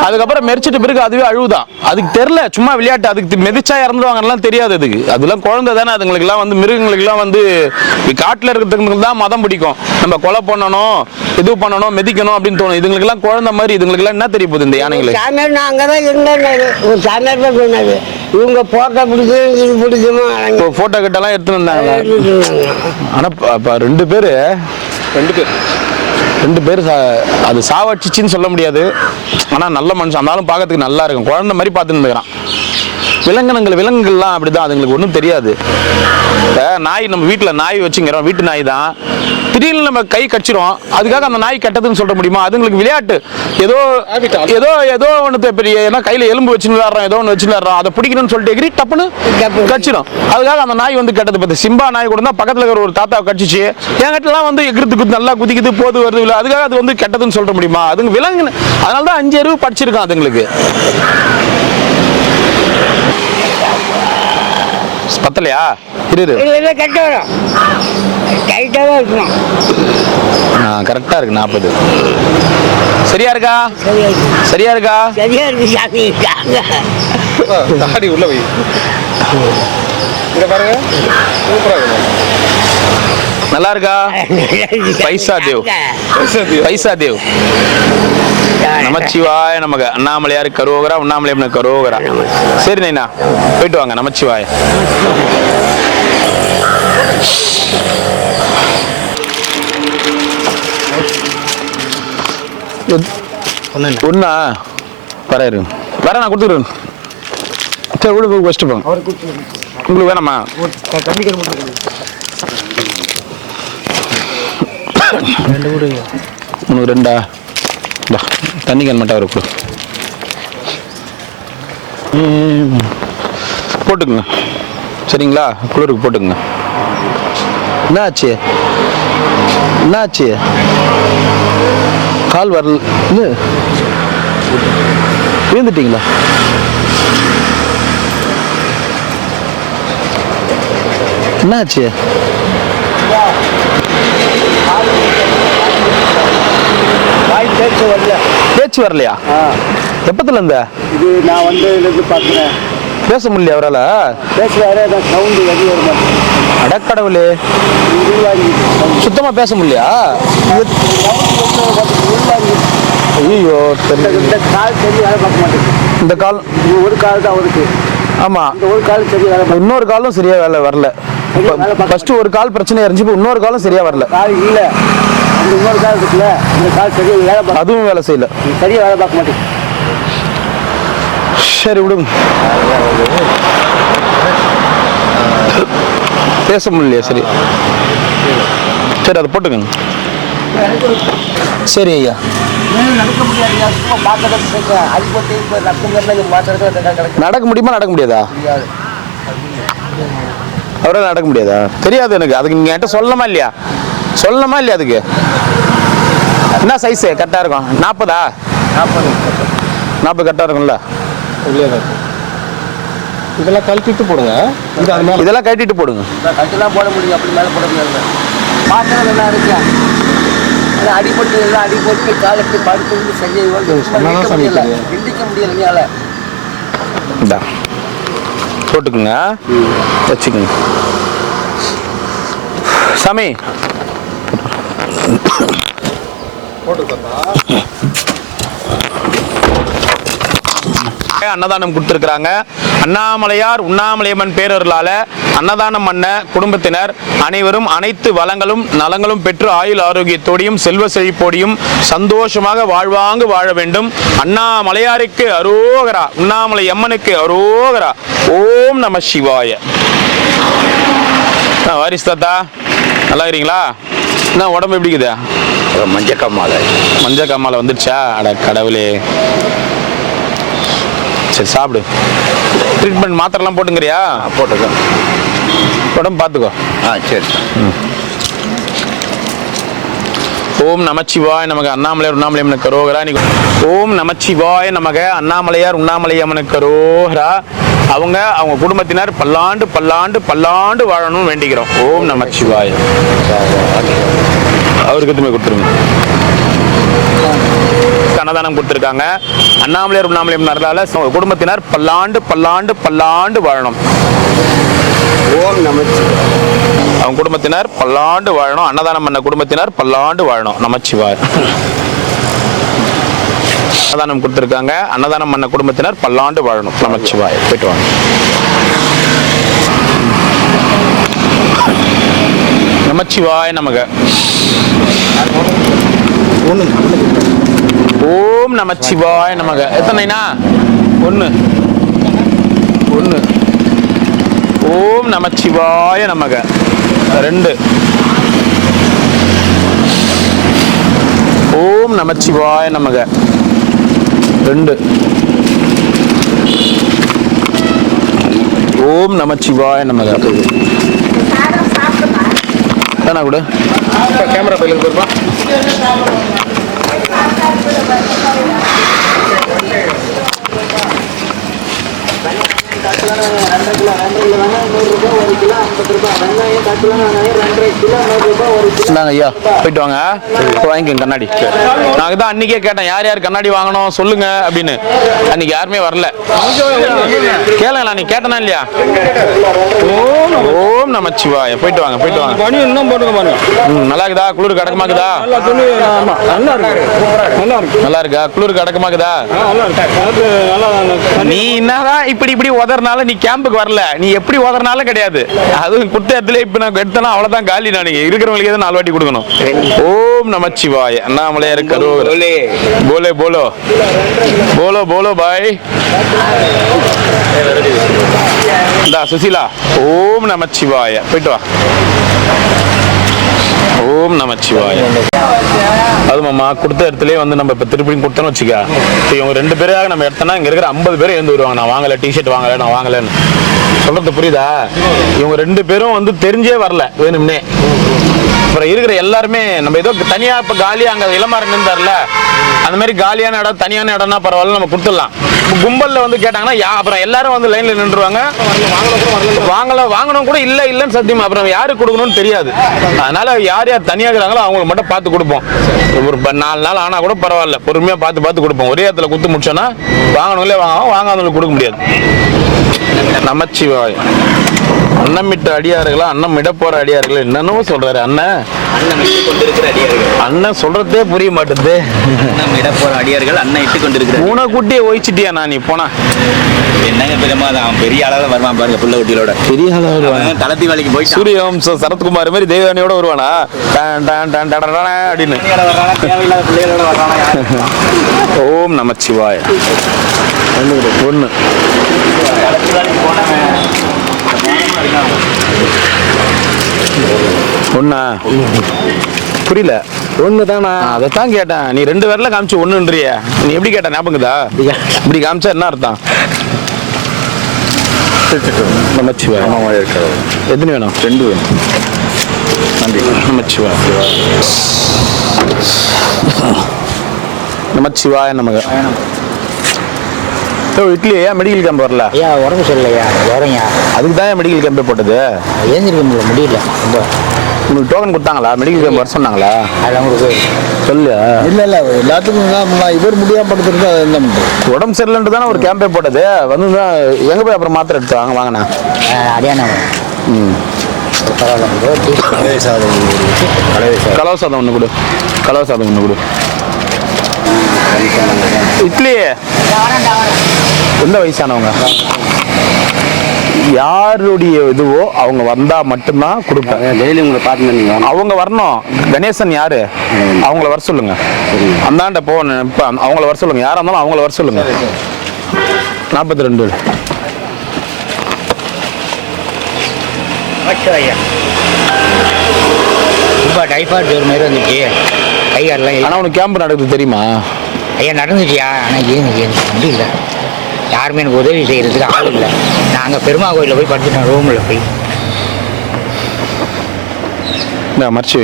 அதுக்கப்புறம் மெரிச்சிட்டு பிறகு அதுவே அழுவுதான். அதுக்கு தெரியல, சும்மா விளையாட்டு. அதுக்கு மெதிச்சா இறந்துவாங்கலாம் தெரியாது. அதுக்கு அதெல்லாம் குழந்தை தானே. அதுங்களுக்கு எல்லாம் வந்து மிருகங்களுக்குலாம் வந்து காட்டுல இருக்கிறதுங்களுக்கு தான் மதம் பிடிக்கும். நம்ம கொலை பண்ணணும், இது பண்ணணும், மெதிக்கணும் அப்படின்னு தோணும். இதுங்களுக்கு எல்லாம் குழந்தை மாதிரி. இதுங்களுக்கு எல்லாம் என்ன தெரிய போகுது இந்த யானைகளுக்கு? சாமியார் நான் அங்கதான் இருந்தேன். ஒரு சாமியார் தான் சொன்னாரு, இவங்க போட்டோ பிடிக்கும், இது பிடிக்குமா. போட்டோ கிட்டலாம் எடுத்துன்னு வந்தாங்க. ஆனா 2 பேர் அது சாவடிச்சின்னு சொல்ல முடியாது. ஆனா நல்ல மனுஷன். ஆனாலும் பார்க்கறதுக்கு நல்லா இருக்கும். குழந்தை மாதிரி பார்த்துன்னு இருக்கிறான். விலங்குகள்லாம் அப்படிதான். அதுங்களுக்கு ஒன்றும் தெரியாது. நாய், நம்ம வீட்டில் நாய் வச்சுங்கிறோம், வீட்டு நாய் தான். திடீர்னு நம்ம கை கடிச்சிரும். அதுக்காக அந்த நாய் கெட்டதுன்னு சொல்ல முடியுமா? அதுங்களுக்கு விளையாட்டு. ஏதோ ஒன்று பெரிய ஏன்னா கையில் எலும்பு வச்சுன்னு விளையாடுறோம், ஏதோ ஒன்று வச்சுன்னு விளையாடுறோம். அதை பிடிக்கணும்னு சொல்லிட்டு எகிரி டப்புன்னு கடிச்சிடும். அதுக்காக அந்த நாய் வந்து கெட்டது. பார்த்து சிம்பா நாய் கூட தான் பக்கத்தில் இருக்கிற ஒரு தாத்தாவை கடிச்சிச்சு. என்கிட்டலாம் வந்து எகிரத்துக்கு நல்லா குதிக்குது, போது வருது இல்லை. அதுக்காக அது வந்து கெட்டதுன்னு சொல்ல முடியுமா? அதுங்க விலங்கு. அதனால தான் 5 அறிவு படிச்சிருக்கான் அதுங்களுக்கு. பத்தலையா? கரெக்டா இருக்கு. 40 சரியா இருக்கா? சரியா இருக்கா? தாடி உள்ள வை. இங்க பாருங்க, சூப்பரா இருக்கு. நல்லா இருக்கா? பைசா தேவ். நமச்சிவாய நமக. அண்ணாமலையார் கரோகரா, உண்ணாமலையம்மன் கரோகரா. சரி நைனா, போயிட்டு வாங்க. நமச்சிவாய. ஒன்னா வர நான் கொடுத்துக்கிறேன். சரி விடு, வச்சுட்டு போங்க. உங்களுக்கு வேணாமா? உனக்கு 2 தண்ணி கேன் மட்டும் அவருக்கு போட்டுக்குங்க. சரிங்களா? குளிருக்கு போட்டுக்குங்க. என்னாச்சு? கால் வரல. விழுந்துட்டீங்களா? என்னாச்சு? பேச்சு வரலையா? எப்பத்துல இருந்த? இது நான் வந்து பார்க்குறேன். பேச முடியல அவரால்? பேசுவாரு, சவுண்டு வெளியே வர மாட்டேன். அடக்கடவுளே, சுத்தமா பேச முடியலையா? ஐயோ, இந்த கால் சரி வேலை பார்க்க மாட்டேங்குது. இந்த கால் ஒரு கால் தான் அவருக்கு. ஆமா, இந்த ஒரு கால் சரி வேலை பார்க்க. இன்னொரு காலும் சரியா வேலை வரல. ஃபர்ஸ்ட் ஒரு கால் பிரச்சனையா இருந்துச்சு, இப்போ இன்னொரு காலும் சரியா வரல. கால் இல்லை, அந்த இன்னொரு கால் இருக்குல்ல, இந்த கால் சரியா வேலை பார்க்க. அதுவும் வேலை செய்யல, சரியா வேலை பார்க்க மாட்டேங்குது. சரி விடுங்க. பேச முடியலையா? சரி சரி, அதை போட்டுங்க. சரி ஐயா. நடக்க முடியாது. சும்மா பார்க்கறது அடிப்பட்டு நடக்க முடியுமா? நடக்க முடியாதா? அவரால் நடக்க முடியாதா? தெரியாது எனக்கு. அதுக்கு நீங்க என்கிட்ட சொல்லணுமா இல்லையா? சொல்லணுமா இல்லையா? அதுக்கு என்ன சைஸ் கரெக்டாக இருக்கும்? 40 கரெக்டாக இருக்கும்ல? இதெல்லாம் கழட்டிட்டு போடுங்க. இதெல்லாம் கட்டிட்டு போடுங்க. கட்டெல்லாம் போட முடியும், அப்படி மேலே போட முடியாது. பார்க்கறது நல்லா இருக்கு. அடிபட்டு எல்லாம் அடிபட்டு காலத்து படுத்து சரியாக முடியல, எந்திக்க முடியல. போட்டுக்குங்க, வச்சுக்குங்க. சாமி அன்னதானம் கொடுத்திருக்கிறாங்க. அண்ணாமலையார் உண்ணாமலையம்மன் பேரருளால அன்னதானம் பண்ண குடும்பத்தினர் அனைவரும் அனைத்து வளங்களும் நலங்களும் பெற்று ஆயுள் ஆரோக்கியத்தோடையும் செல்வ செழிப்போடையும் சந்தோஷமாக வாழ்வாங்கு வாழ வேண்டும். அண்ணாமலையாருக்கு அரோகரா, உண்ணாமலை அம்மனுக்கு அரோகரா. ஓம் நம சிவாய. வாரிசு தாத்தா நல்லா இருக்கிறீங்களா? என்ன உடம்பு எப்படி இருக்குது? மஞ்சள் காமாலை வந்துடுச்சா? அட கடவுளே. சரி சாப்பிடு. ட்ரீட்மெண்ட் மாத்திரைலாம் போட்டுங்கிறியா? போட்டுக்கோ. உடம்பு பார்த்துக்கோ. சரி. ஓம் நமச்சிவாய நமக அண்ணாமலையார் உண்ணாமலையம்மனுக்கு கரோகரா. ஓம் நமச்சிவாய நமக அண்ணாமலையார் உண்ணாமலையம்மனுக்கு கரோகரா. அவங்க குடும்பத்தினர் பல்லாண்டு பல்லாண்டு பல்லாண்டு வாழணும்னு வேண்டிக்கிறோம். ஓம் நமச்சிவாய. அவருக்கு எதுவுமே கொடுத்துருங்க. அன்னதானம் கொடுத்துருக்காங்க. அண்ணாமலையார் உண்ணாமலையம்மன் அருளால குடும்பத்தினர் பல்லாண்டு பல்லாண்டு பல்லாண்டு வாழணும். ஓம் நமச்சிவாய. அவங்க குடும்பத்தினர் பல்லாண்டு வாழணும். அன்னதானம் பண்ண குடும்பத்தினர் பல்லாண்டு வாழணும். நமச்சிவாய். அன்னதானம் கொடுத்துருக்காங்க. அன்னதானம் பண்ண குடும்பத்தினர் பல்லாண்டு வாழணும். நமச்சிவாய். போயிட்டு வாங்க. நமச்சிவாய் நமக. ஓம் நமச்சிவாய் நமக. எத்தனைனா? 1. ஓம் நமச்சிவாய நமக. 2. ஓம் நமச்சிவாய நமக. 2. ஓம் நமச்சிவாய நமக. தானா கூட கேமரா பையில போயிருப்பா. ஐயா போயிட்டு வாங்க. வாங்கிக்கோங்க கண்ணாடி. நாங்க தான் அன்னைக்கே கேட்டேன் யார் யார் கண்ணாடி வாங்கணும் சொல்லுங்க அப்படின்னு. அன்னைக்கு யாருமே வரல. கேளுங்களா? நீ கேட்டனா இல்லையா? ஓம் நமச்சிவாய. போயிட்டு வாங்க போயிட்டு வாங்க. நல்லா இருக்குதா? குளிருக்கு அடக்கமாக்குதா? நல்லா இருக்கா? குளிருக்கு அடக்கமாக்குதா? நீ என்னதான் இப்படி இப்படி உதறனால நீ கேம்புக்கு வரல. நீ எப்படி உதறனாலும் கிடையாது. அது குத்த இடத்துல இப்ப நான் எடுத்தனா அவ்வளவுதான் காலி. நான் இருக்கிறவங்களுக்கு தான் 4 வாட்டி கொடுக்கணும். ஓம் நமச்சிவாய. அண்ணாமலையார் கரோகரா. போலே போலோ போலோ போலோ பாய். இந்தா சுசீலா. ஓம் நமச்சிவாய. போயிட்டு வா. ஓம் நமச்சிவாய. அது மாமா கொடுத்த இடத்துல வந்து நம்ம இப்ப திருப்பியும் கொடுத்தோன்னு வச்சுக்க. இவங்க 2 பேராக நம்ம எடுத்தோம்னா இங்க இருக்கிற 50 பேரும் எழுந்து வருவாங்க. நான் வாங்கல, டிஷர்ட் வாங்கல, நான் வாங்கலன்னு. சொல்றது புரியுதா? இவங்க 2 பேரும் வந்து தெரிஞ்சே வரல வேணும்னே. அப்புறம் இருக்கிற எல்லாருமே நம்ம ஏதோ தனியா இப்ப காலியா அங்க இளமாறன் இருந்தார்ல அந்த மாதிரி காலியான இடம் தனியான இடம்னா பரவாயில்ல நம்ம கொடுத்துடலாம். கும்பல்ல வந்து கேட்டாங்கன்னா அப்புறம் எல்லாரும் வந்து லைன்ல நின்றுவாங்க. வாங்கணும் கூட இல்லைன்னு சத்தியமா அப்புறம் யாருக்கு கொடுக்கணும்னு தெரியாது. அதனால யார் யார் தனியா இருக்கிறாங்களோ அவங்களுக்கு மட்டும் பார்த்து கொடுப்போம். ஒரு 4 நாள் ஆனா கூட பரவாயில்ல, பொறுமையா பார்த்து கொடுப்போம். ஒரே இடத்துல குத்து முடிச்சோன்னா வாங்கணுங்களே வாங்காதவங்களுக்கு கொடுக்க முடியாது. நமச்சிவாய். அன்னமிட்ட அடியார்களா? அன்னம் இட போற அடியார்கள் என்னன்னு சொல்றாரு அண்ணன். அண்ணன் சொல்றதே புரிய மாட்டேது. அண்ணன் இட்டு கொண்டிருக்கிறார். பூனை குட்டியை ஒழிச்சிட்டியா? நான் நீ போனா என்னங்க பெருமா அவன் பெரிய அளவில் வருவான் பாருங்க. புள்ள குட்டியோட பெரிய அளவில் வருவான். தளத்தி வேலைக்கு போய் சூரியவம்சம் சரத்குமார் மாதிரி தேவயானியோட வருவானா அப்படின்னு. ஓம் நமச்சிவாய. 1. புரியல. 1 தானா? அதைத்தான் கேட்டேன். நீ 2 பேர்ல காமிச்சு 1ன்றிய. நீ எப்படி கேட்ட ஞாபகம்தா? இப்படி காமிச்சா என்ன அர்த்தம்? நமச்சிவாய. எத்தனை வேணும்? 2 வேணும். நன்றி. நமச்சிவாய. நமச்சிவாய நமக. இட்லி ஏன் மெடிக்கல் கேம்ப் வரல? உடம்பு சரியில்லையா? வரேங்க. அதுக்கு தான் மெடிக்கல் கேம்பே போட்டது. ஏந்திருக்க முடியல. உங்களுக்கு டோக்கன் கொடுத்தாங்களா? மெடிக்கல் கேம்ப் வர சொன்னாங்களா? அதெல்லாம் கொடுக்க சொல்லு. இல்லை எல்லாத்துக்கும் இவர் முடியாம படுத்துருக்கு. அது என்ன பண்ணுறது? உடம்பு சரியில்லைன்ட்டு தானே ஒரு கேம்பே போட்டது. வந்து எங்கே போய் அப்புறம் மாத்திரை எடுத்து வாங்கினா அடியானா. கலவை சாதம் ஒன்று கொடு. கலவை சாதம் ஒன்று கொடு. இட்லி எந்த வயசானவங்க யாருடைய இதுவோ அவங்க வந்தா மட்டும்தான் கொடுப்பேன். டெய்லி உங்களை பார்த்து அவங்க வரணும். கணேசன் யாரு? அவங்கள வர சொல்லுங்க. அந்தாண்ட போகணும். இப்போ அவங்கள வர சொல்லுங்க. யாரா இருந்தாலும் அவங்கள வர சொல்லுங்க. 42. ரொம்ப டைஃபாய்டு ஜோர் மாதிரி வந்துச்சு. கை காலெல்லாம் ஆனால் உனக்கு கேம்ப் நடக்குது தெரியுமா? ஐயா நடந்துச்சியா, ஆனால் எனக்கு வண்டி இல்லை, யாருமே எனக்கு உதவி செய்கிறதுக்கு ஆள் இல்லை. நான் அங்கே பெருமா கோயிலில் போய் படுத்துட்டேன், ரூமில் போய். மறைச்சி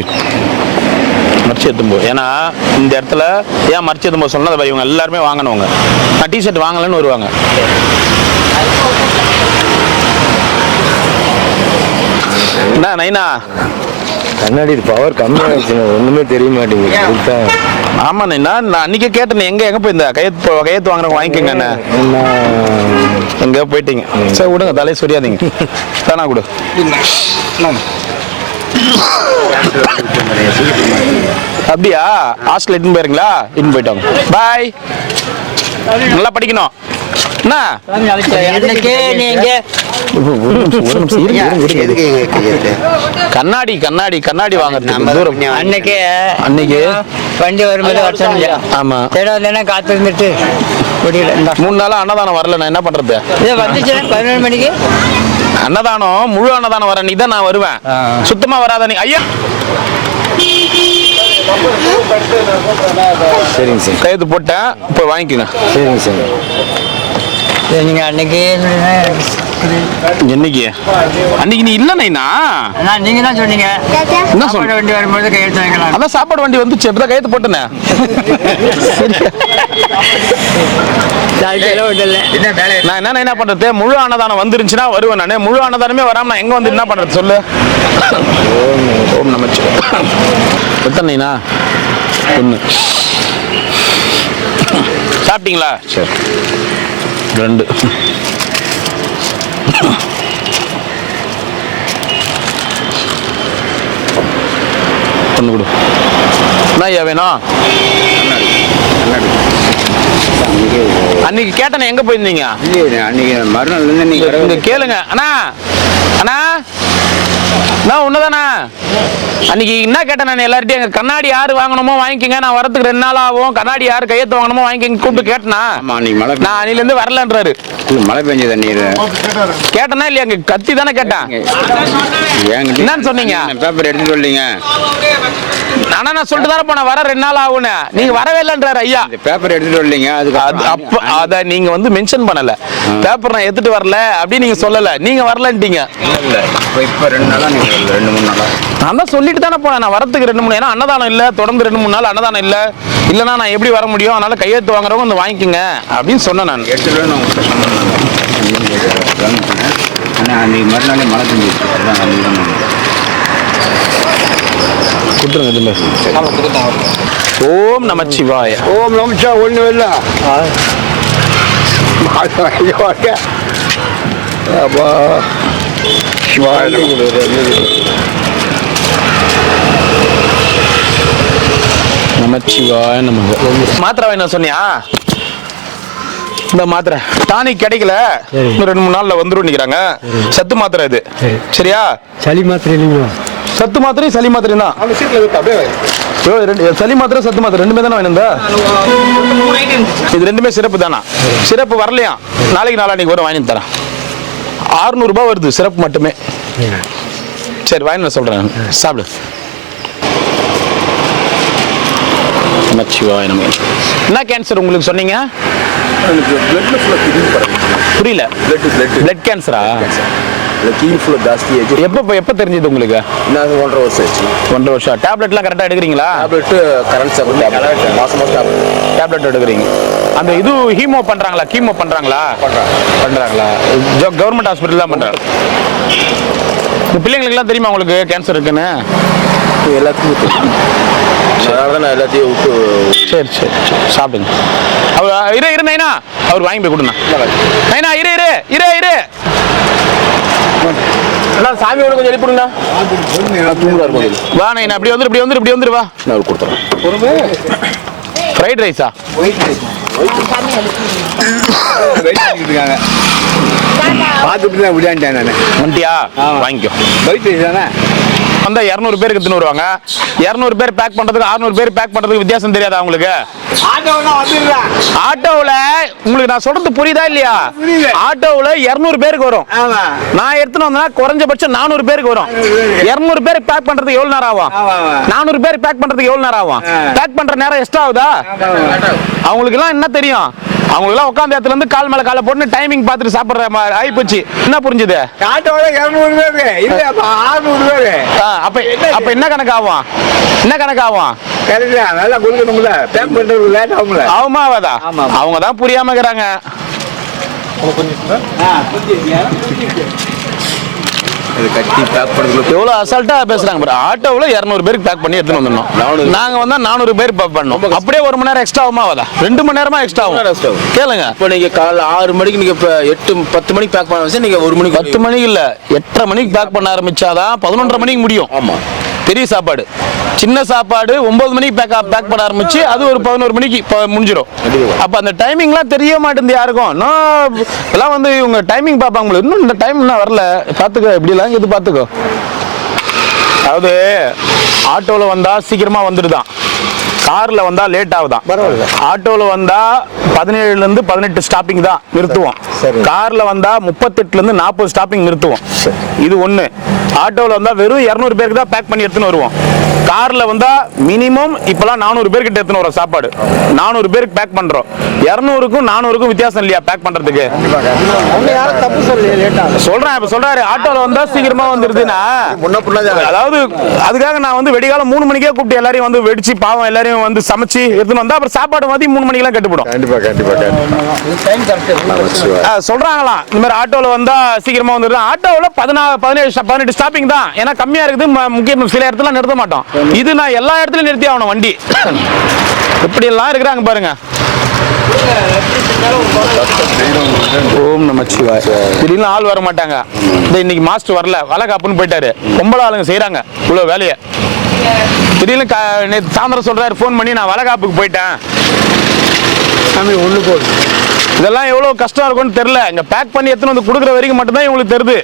எடுத்தும்போ. ஏன்னா இந்த இடத்துல ஏன் மறைச்சி எடுத்தும்போ சொன்னதை இவங்க எல்லாருமே வாங்கினவங்க. நான் டிஷர்ட் வாங்கலன்னு வருவாங்க. என்ன நைனா கண்ணாடி பவர் கம்மியாகிடுச்சு, ஒன்றுமே தெரிய மாட்டேங்குது. ஆமா நைனா, நான் அன்னைக்கே கேட்டேன் எங்க போயிருந்தா கையெழுத்து வாங்குறவங்க வாங்கிக்கோங்க. என்ன எங்க போயிட்டீங்க? சரி விடுங்க, தலையை சொரியாதீங்க. தானா கொடு. அப்படியா? ஹாஸ்டல் இட்டுன்னு போயிருங்களா? இட்டுன்னு போயிட்டாங்க. பாய். நல்லா படிக்கணும். என்ன கண்ணாடி கண்ணாடி கண்ணாடி வாங்குறது தூரம். அன்னைக்கு வண்டி வரும்போது வருஷம். ஆமா, காத்து இருந்துட்டு 3 நாளா அன்னதானம் வரல. நான் என்ன பண்றது? வந்துச்சு 11 மணிக்கு அன்னதானம், முழு அன்னதானம் வர அன்னைக்கு தான் நான் வருவேன். சுத்தமா வராத நீ. ஐயா சரிங்க சார், கையெழுத்து போட்டேன், போய் வாங்கிக்கோங்க. சரிங்க சார். நீங்க அன்னைக்கு என்னைக்கு? அன்னைக்கு நீ இல்ல நைனா, நீங்க தான் சொன்னீங்க என்ன சொல்ற? வண்டி வரும்போது கையெழுத்து வாங்கலாம். அதான் சாப்பாடு வண்டி வந்துச்சு, இப்பதான் கையெழுத்து போட்டேனே. நான் என்ன பண்றது? முழு அன்னதானம் வந்துருந்துச்சுன்னா வருவேன் நானு. முழு அன்னதானமே வராம நான் எங்க வந்து என்ன பண்றது சொல்லு? ஓம் நமச்சிவாய. எத்தனை நைனா? 1. சாப்பிட்டீங்களா? சரி. 2. ஒன்று கொடு. என்ன ஐயா வேணும்? அன்னைக்கு கேட்டேன், எங்க போயிருந்தீங்க? அன்னைக்கு மறுநாள் நீங்க கேளுங்க. அண்ணா அண்ணா, நான் ஒண்ணுதானா? அன்னைக்கு என்ன கேட்டேன் நான் எல்லார்ட்டையும், எங்க கண்ணாடி யாரு வாங்கணுமோ வாங்கிக்கங்க, நான் வரதுக்கு 2 நாள் ஆகும், கண்ணாடி யாரு கையெழுத்து வாங்கணுமோ வாங்கிக்கங்க கூப்பிட்டு கேட்டனா? நான் அன்னையில இருந்து வரலன்றாரு. மழை பெஞ்ச தண்ணீர் கேட்டனா இல்லையா? அங்க கத்தி தானே கேட்டேன். என்னன்னு சொன்னீங்க? பேப்பர் எடுத்துட்டு வரலீங்க. ஆனா நான் சொல்லிட்டு தானே போனேன், வர 2 நாள் ஆகும்னு. நீங்க வரவே இல்லைன்றாரு ஐயா. பேப்பர் எடுத்துட்டு வரலீங்க. அப்ப அத நீங்க வந்து மென்ஷன் பண்ணல. பேப்பர் நான் எடுத்துட்டு வரல அப்படி நீங்க சொல்லல, நீங்க வரலன்ட்டீங்க. இப்ப 2 நாளா, 2-3 நாளா நான் தான் சொல்லிட்டு தானே போனேன், நான் வரத்துக்கு 2-3 ஏன்னா அன்னதானம் இல்ல, தொடர்ந்து 2-3 நாள் அன்னதானம் இல்ல. இல்லைன்னா நான் எப்படி வர முடியும்? அதனால கையெழுத்து வாங்குறவங்க வந்து வாங்கிக்கங்க அப்படின்னு சொன்னேன் நான். அன்னைக்கு மறுநாளே மழை பெஞ்சிச்சு. கொடுத்துருங்க இதுல. ஓம் நமச்சிவாய. ஓம் நமச்சா ஒன்றும் இல்லை. அப்பா நமச்சிவாய நமக. மாத்திரை என்ன சொன்னியா? இந்த மாத்திரை டானிக் கிடைக்கல, இன்னும் 2-3 நாள்ல வந்துரும் நிக்கிறாங்க. சத்து மாத்திரை இது. சரியா? சளி மாத்திரை இல்லைங்களா? சத்து மாத்திரை சளி மாத்திரை தான். சளி மாத்திரை சத்து மாத்திரை 2மே தானே வேணுந்தா? இது 2மே சிறப்பு தானா? சிறப்பு வரலையா? நாளைக்கு நாளான்னைக்கு வரும், வாங்கி தரேன். 600 ரூபாய் வருது சிறப்பு மட்டுமே. சரி வாங்கி சொல்றேன், சாப்பிடு. நமச்சிவாய நமக. என்ன கேன்சர் உங்களுக்கு சொன்னீங்க? புரியல. பிளட் கேன்சரா? எப்ப தெரிஞ்சது உங்களுக்கு? 1.5 வருஷம் ஆச்சு. 1.5 வருஷம். டேப்லெட்லாம் கரெக்டா எடுக்கிறீங்களா? மாசம் டேப்லெட் எடுக்கிறீங்க. அந்த இது ஹீமோ பண்றாங்களா? கீமோ பண்றாங்களா? பண்றாங்களா? கவர்மெண்ட் ஹாஸ்பிட்டல் தான் பண்றாங்க. இந்த பிள்ளைங்களுக்குலாம் தெரியுமா உங்களுக்கு கேன்சர் இருக்குன்னு? எல்லாத்துக்கும் தெரியும். அதனால நான் எல்லாத்தையும் விட்டு. சரி சரி சரி, சாப்பிடுங்க. அவர் இரு நைனா, அவர் வாங்கி போய் கொடுங்க. நைனா இரு இரு இரு இரு. சாமியோட கொஞ்சம் எழுப்பிடுங்க. வா நைனா, இப்படி வந்துரு, இப்படி வந்துரு, இப்படி வந்துரு. வா, நான் கொடுத்துறேன். ஃப்ரைட் ரைஸா? பார்த்துட்டு தான் விளையாண்டேன் நான். வந்துட்டியா? வாங்கிக்கோ. ஒயிட் ரைஸ் தானே? வந்தா 200 பேருக்கு எடுத்துன்னு வருவாங்க. 200 பேர் பேக் பண்றதுக்கு 600 பேர் பேக் பண்றதுக்கு வித்தியாசம் தெரியாதா உங்களுக்கு? ஆட்டோவில் உங்களுக்கு நான் சொல்றது புரியுதா இல்லையா? ஆட்டோவில் 200 பேருக்கு வரும். நான் எடுத்துன்னு வந்தா குறைஞ்சபட்சம் 400 பேருக்கு வரும். 200 பேருக்கு பேக் பண்றதுக்கு எவ்வளவு நேரம் ஆகும்? 400 பேர் பேக் பண்றதுக்கு எவ்வளவு நேரம் ஆகும்? பேக் பண்ற நேரம் எக்ஸ்ட்ரா ஆகுதா? அவங்களுக்கு எல்லாம் என்ன தெரியும்? அவங்களுக்கு எல்லாம் உட்கார்ந்த இடத்துல இருந்து கால் மேல காலை போட்டு டைமிங் பார்த்துட்டு சாப்பிடுற மாதிரி ஆயிப்போச்சு. என்ன புரிஞ்சுது? ஆட்டோவில் 200 பேரு இல்ல 600 பேரு. அப்ப என்ன கணக்கு ஆகும்? என்ன கணக்கு ஆகும்? நல்லா கொடுக்கணும்ல, பேக் பண்றது லேட் ஆகும்ல. ஆகுமா ஆகாதா? அவங்க தான் புரியாம இருக்கிறாங்க. எவ்வளவு அசால்ட்டா பேசுறாங்க பாரு. ஆட்டோவில் 200 பேருக்கு பேக் பண்ணி எடுத்துன்னு வந்துடணும். நாங்க வந்தா 400 பேர் பேக் பண்ணோம். அப்படியே 1 மணி நேரம் எக்ஸ்ட்ரா ஆகுமா ஆகாதா? 2 மணி நேரமா எக்ஸ்ட்ரா ஆகும். கேளுங்க. இப்போ நீங்க காலைல 6 மணிக்கு நீங்க இப்போ 8-10 மணிக்கு பேக் பண்ண வச்சு நீங்க 1 மணிக்கு 10 மணிக்கு இல்ல 8:30 மணிக்கு பேக் பண்ண ஆரம்பிச்சாதான் 11:30 மணிக்கு முடியும். ஆமா. பெரிய சாப்பாடு. சின்ன சாப்பாடு 9 மணிக்கு பேக் பண்ண ஆரம்பிச்சு அது ஒரு 11 மணிக்கு முடிஞ்சிடும். அப்ப அந்த டைமிங்லாம் தெரிய மாட்டேங்குது யாருக்கும். எல்லாம் வந்து இவங்க டைமிங் பார்ப்பாங்க. இன்னும் இந்த டைம் இன்னும் வரல, பாத்துக்கோ இப்படிலாம் இது பாத்துக்கோ. அதாவது ஆட்டோவில் வந்தா சீக்கிரமா வந்துடுதான், கார்ல வந்தா லேட் ஆகுதான். ஆட்டோவில் வந்தா 17ல இருந்து 18 ஸ்டாப்பிங் தான் நிறுத்துவோம். கார்ல வந்தா 38ல இருந்து 40 ஸ்டாப்பிங் நிறுத்துவோம். இது ஒண்ணு. ஆட்டோவில் வந்தா வெறும் 200 பேருக்கு தான் பேக் பண்ணி எடுத்துன்னு வருவோம். கார்ல வந்தா மினிமம் இப்பெல்லாம் 400 பேருக்கு எடுத்துன்னு வரோம் சாப்பாடு. 400 பேருக்கு பேக் பண்றோம். 200க்கும் 400க்கும் வித்தியாசம் இல்லையா பேக் பண்றதுக்கு? சொல்றேன். இப்ப சொல்றாரு ஆட்டோல வந்தா சீக்கிரமா வந்துருதுன்னா, அதாவது அதுக்காக நான் வந்து வெடிகாலம் 3 மணிக்கே கூப்பிட்டு எல்லாரையும் வந்து வெடிச்சு பாவம் எல்லாரையும் வந்து சமைச்சு எடுத்துன்னு வந்தா அப்புறம் சாப்பாடு மாதிரி 3 மணிக்கெல்லாம் கட்டுப்படும். சொல்றாங்களாம் இந்த மாதிரி ஆட்டோல வந்தா சீக்கிரமா வந்துருது. ஆட்டோவில் 18 ஸ்டாப்பிங் தான். ஏன்னா கம்மியா இருக்குது, முக்கிய சில இடத்துல நிறுத்த மாட்டோம். இது நான் எல்லா இடத்துலயும் நிறுத்தி ஆகணும் வண்டி. இப்படி எல்லாம் இருக்கிறாங்க பாருங்க. ஓம் நமச்சிவாய. திடீர்னு ஆள் வர மாட்டாங்க. இன்னைக்கு மாஸ்டர் வரல, வளகாப்புன்னு போயிட்டாரு. பொம்பளை ஆளுங்க செய்யறாங்க இவ்வளவு வேலையை. திடீர்னு நேற்று சாயந்தரம் சொல்றாரு ஃபோன் பண்ணி, நான் வளகாப்புக்கு போயிட்டேன். ஒண்ணு போகுது. இதெல்லாம் எவ்வளவு கஷ்டம் இருக்கும்னு தெரியல. இங்க பேக் பண்ணி எடுத்துன்னு வந்து கொடுக்குற வரைக்கும் மட்டும்தான் இவங்களுக்கு தெரியுது.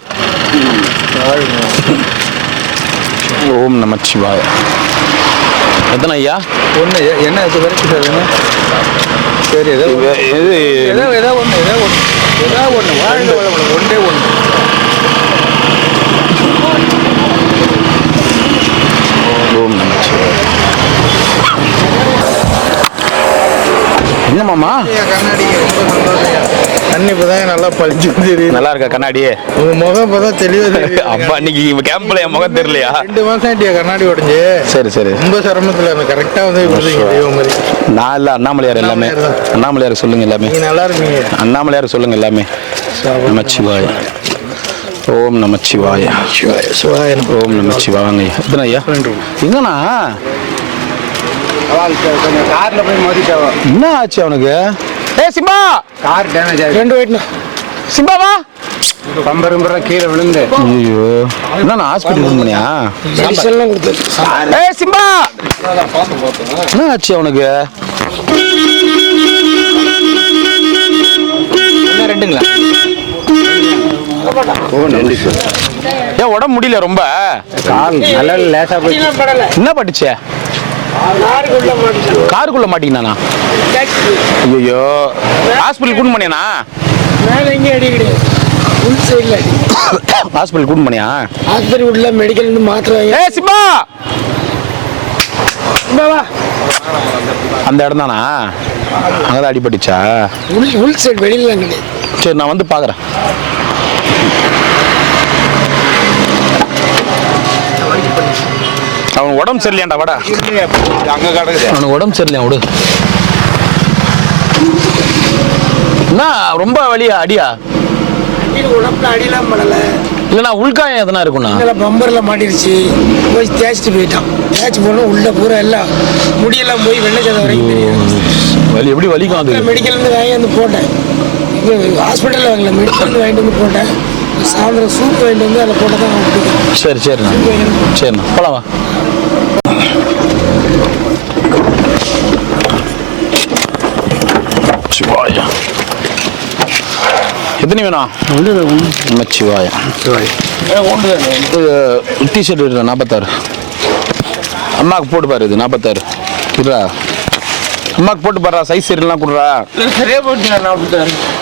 ஓம் நமச்சிவாய. எத்தனை ஐயா? ஒன்று என்ன வரைக்கும் சரி ஏதோ ஒன்று வாழ்ந்த ஒன்றே ஒன்று. ஓம் நமச்சிவாய. என்ன மாமா கண்ணாடி கண்ணி இப்பதான் நல்லா பழிச்சு தெரியுது. நல்லா இருக்கா கண்ணாடி? உங்க முகம் இப்பதான் தெளிவா தெரியுது. அப்பா இன்னைக்கு கேம்ப்ல என் முகம் தெரியலையா? 2 மாசம் ஆயிட்டியா கண்ணாடி உடஞ்சு? சரி சரி. ரொம்ப சிரமத்துல அந்த கரெக்டா வந்து தெய்வம் மாதிரி. நான் இல்ல அண்ணாமலையார் எல்லாமே. அண்ணாமலையார் சொல்லுங்க எல்லாமே. நீங்க நல்லா இருக்கீங்க. அண்ணாமலையார் சொல்லுங்க எல்லாமே. நமச்சிவாய. ஓம் நமச்சிவாய. ஓம் நமச்சிவாய. எத்தனை ஐயா? எங்கண்ணா கார்ல போய் மோதிட்டாவோ. என்ன ஆச்சு அவனுக்கு? சிம்பா கார் டேமேஜ் ஆயிடுச்சு. 2 வெயிட்னா சிம்பாவா பம்பரும்புற கீழே விழுந்து. ஐயோ என்ன ஹாஸ்பிட்டல் ஃபோன் பண்ணியா? மெடிசன்லாம் கொடுத்து. சிம்பா என்ன ஆச்சு அவனுக்கு? ரெண்டுங்களா? ஏன் உடம்பு முடியல ரொம்ப? கால் நல்லா லேசா போய் என்ன பட்டுச்சு? காருக்குள்ள மாட்டீங்கண்ணா? ஐயோ ஹாஸ்பிட்டல் கூட்டு பண்ணியாண்ணா? மேலே எங்கேயும் அடி கிடையாது, உள் சைடில் அடி. ஹாஸ்பிட்டல் கூட்டு பண்ணியா? ஹாஸ்பிட்டல் உள்ள மெடிக்கல் மாத்திரை. சிம்பா வா அந்த இடம் தானா? அங்கதான் அடிபட்டுச்சா? உள் சைடு வெளியில கிடையாது. சரி நான் வந்து பாக்குறேன். அவன் உடம்பு சரியில்லையாண்டா வாடா. அங்க கிடக்குது. அவனுக்கு உடம்பு சரியில்லையா விடு. என்ன ரொம்ப வலியா அடியா? உடம்புல அடியெல்லாம் படல. இல்லைண்ணா உள்காயம் எதனா இருக்குண்ணா? பம்பரில் மாட்டிருச்சு, போய் தேய்ச்சிட்டு போயிட்டான். தேய்ச்சி போனோம் உள்ள பூரா எல்லாம் முடியெல்லாம் போய் வெள்ளச்சதை வரைக்கும் தெரியும். வலி எப்படி வலிக்கும் அது? மெடிக்கல்லேருந்து வாங்கி வந்து போட்டேன். இங்கே ஹாஸ்பிட்டலில் வாங்கல, மெடிக்கல்லேருந்து வாங்கிட்டு வந்து போட்டேன். சாயந்தரம் சூப் வாங்கிட்டு வந்து அதை போட்டால் தான் பிடிக்கும். சரி சரிண்ணா சரிண்ணா போலாம் வா. சிவாயா எத்தனை வேணும்? நமச்சிவாயம். டிஷர்ட் 46. அம்மாவுக்கு போட்டு பாரு. இது 46 இருடா. அம்மாவுக்கு போட்டு பாரு. சைஸ் சரிலாம் கொடுறா. சரியா போச்சு.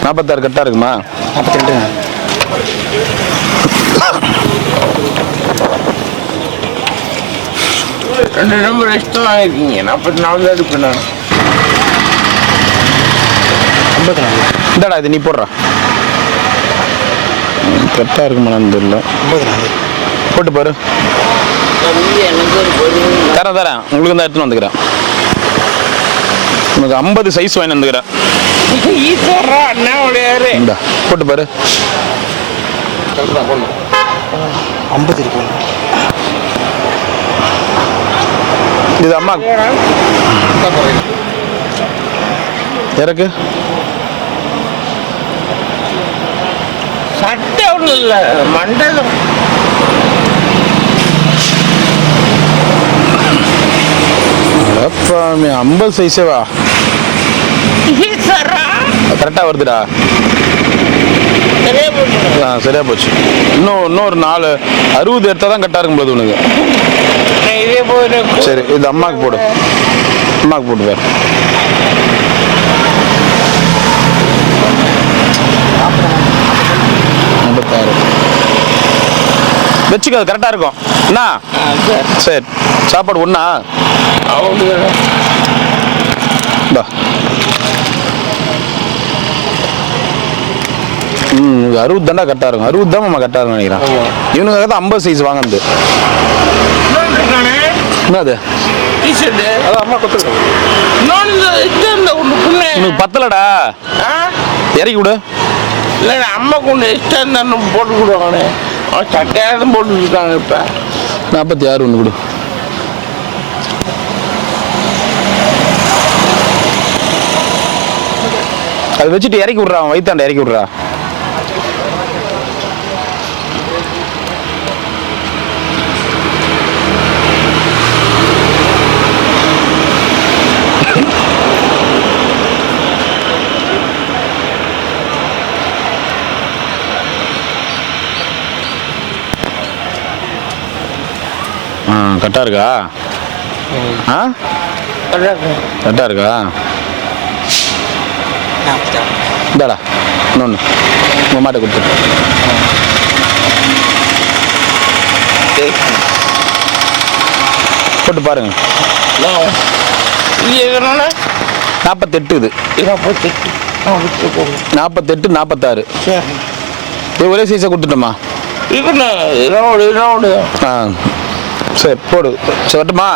46 கரெக்டாக இருக்குமா? 42. 2 நம்பர் எக்ஸ்ட்ரா வாங்கிருக்கீங்க. 44 தான் இருப்பேன் நான். 54. இந்தாடா இது நீ போடுறா. கரெக்டாக இருக்குமான்னு தெரியல. 54. போட்டு பாரு. தரேன் உங்களுக்கு தான் எடுத்துன்னு வந்துக்கிறேன். உனக்கு 50 சைஸ் வாங்கி வந்துக்கிறேன். இந்தா போட்டு பாரு. 50 இருக்கு. இது அம்மா இறக்கு. சட்டை ஒன்றும் இல்லை, மண்டலம். அடப்பாவி, 50 சைஸேவா? கரெக்டாக வருதுடா. சரியா போச்சு. இன்னொரு 4 60 எடுத்தால் தான் கரெக்டாக இருக்கும் போது உனக்கு. சரி இது அம்மாவுக்கு போடு. அம்மாவுக்கு போட்டு வேறு. வச்சுக்க, அது கரெக்டாக இருக்கும். என்ன சரி சாப்பாடு ஒன்றா? பா 60 தாண்டா கரெக்டாக இருக்கும். 60 தான் நம்ம கரெக்டாக இருக்கும் நினைக்கிறேன். இவனுக்காக தான் 50 சைஸ் வாங்கினது. என்னது? அம்மா கொடுத்துருக்கேன். உனக்கு பத்தலடா. இறக்கி விடு. இல்லை அம்மா கொண்டு எக்ஸ்ட்ரா இருந்தாலும் போட்டு கொடுவாங்கண்ணே. அவன் சட்டையாக தான் போட்டு இருக்காங்க. இப்போ 46 ஒன்று கொடு. அதை வச்சுட்டு இறக்கி விட்றா. அவன் வயிற்றாண்ட இறக்கி விட்றா. கரெக்டாக இருக்கா? கரெக்டாக இருக்கா? இந்தாடா இன்னொன்று உங்கள் மாட்டை கொடுத்துட்டு. போட்டு பாருங்க. 48 இது. 48 46 ஒரே சைஸாக கொடுத்துட்டோமா? ஆ சரி போடு. சொல்லட்டுமா?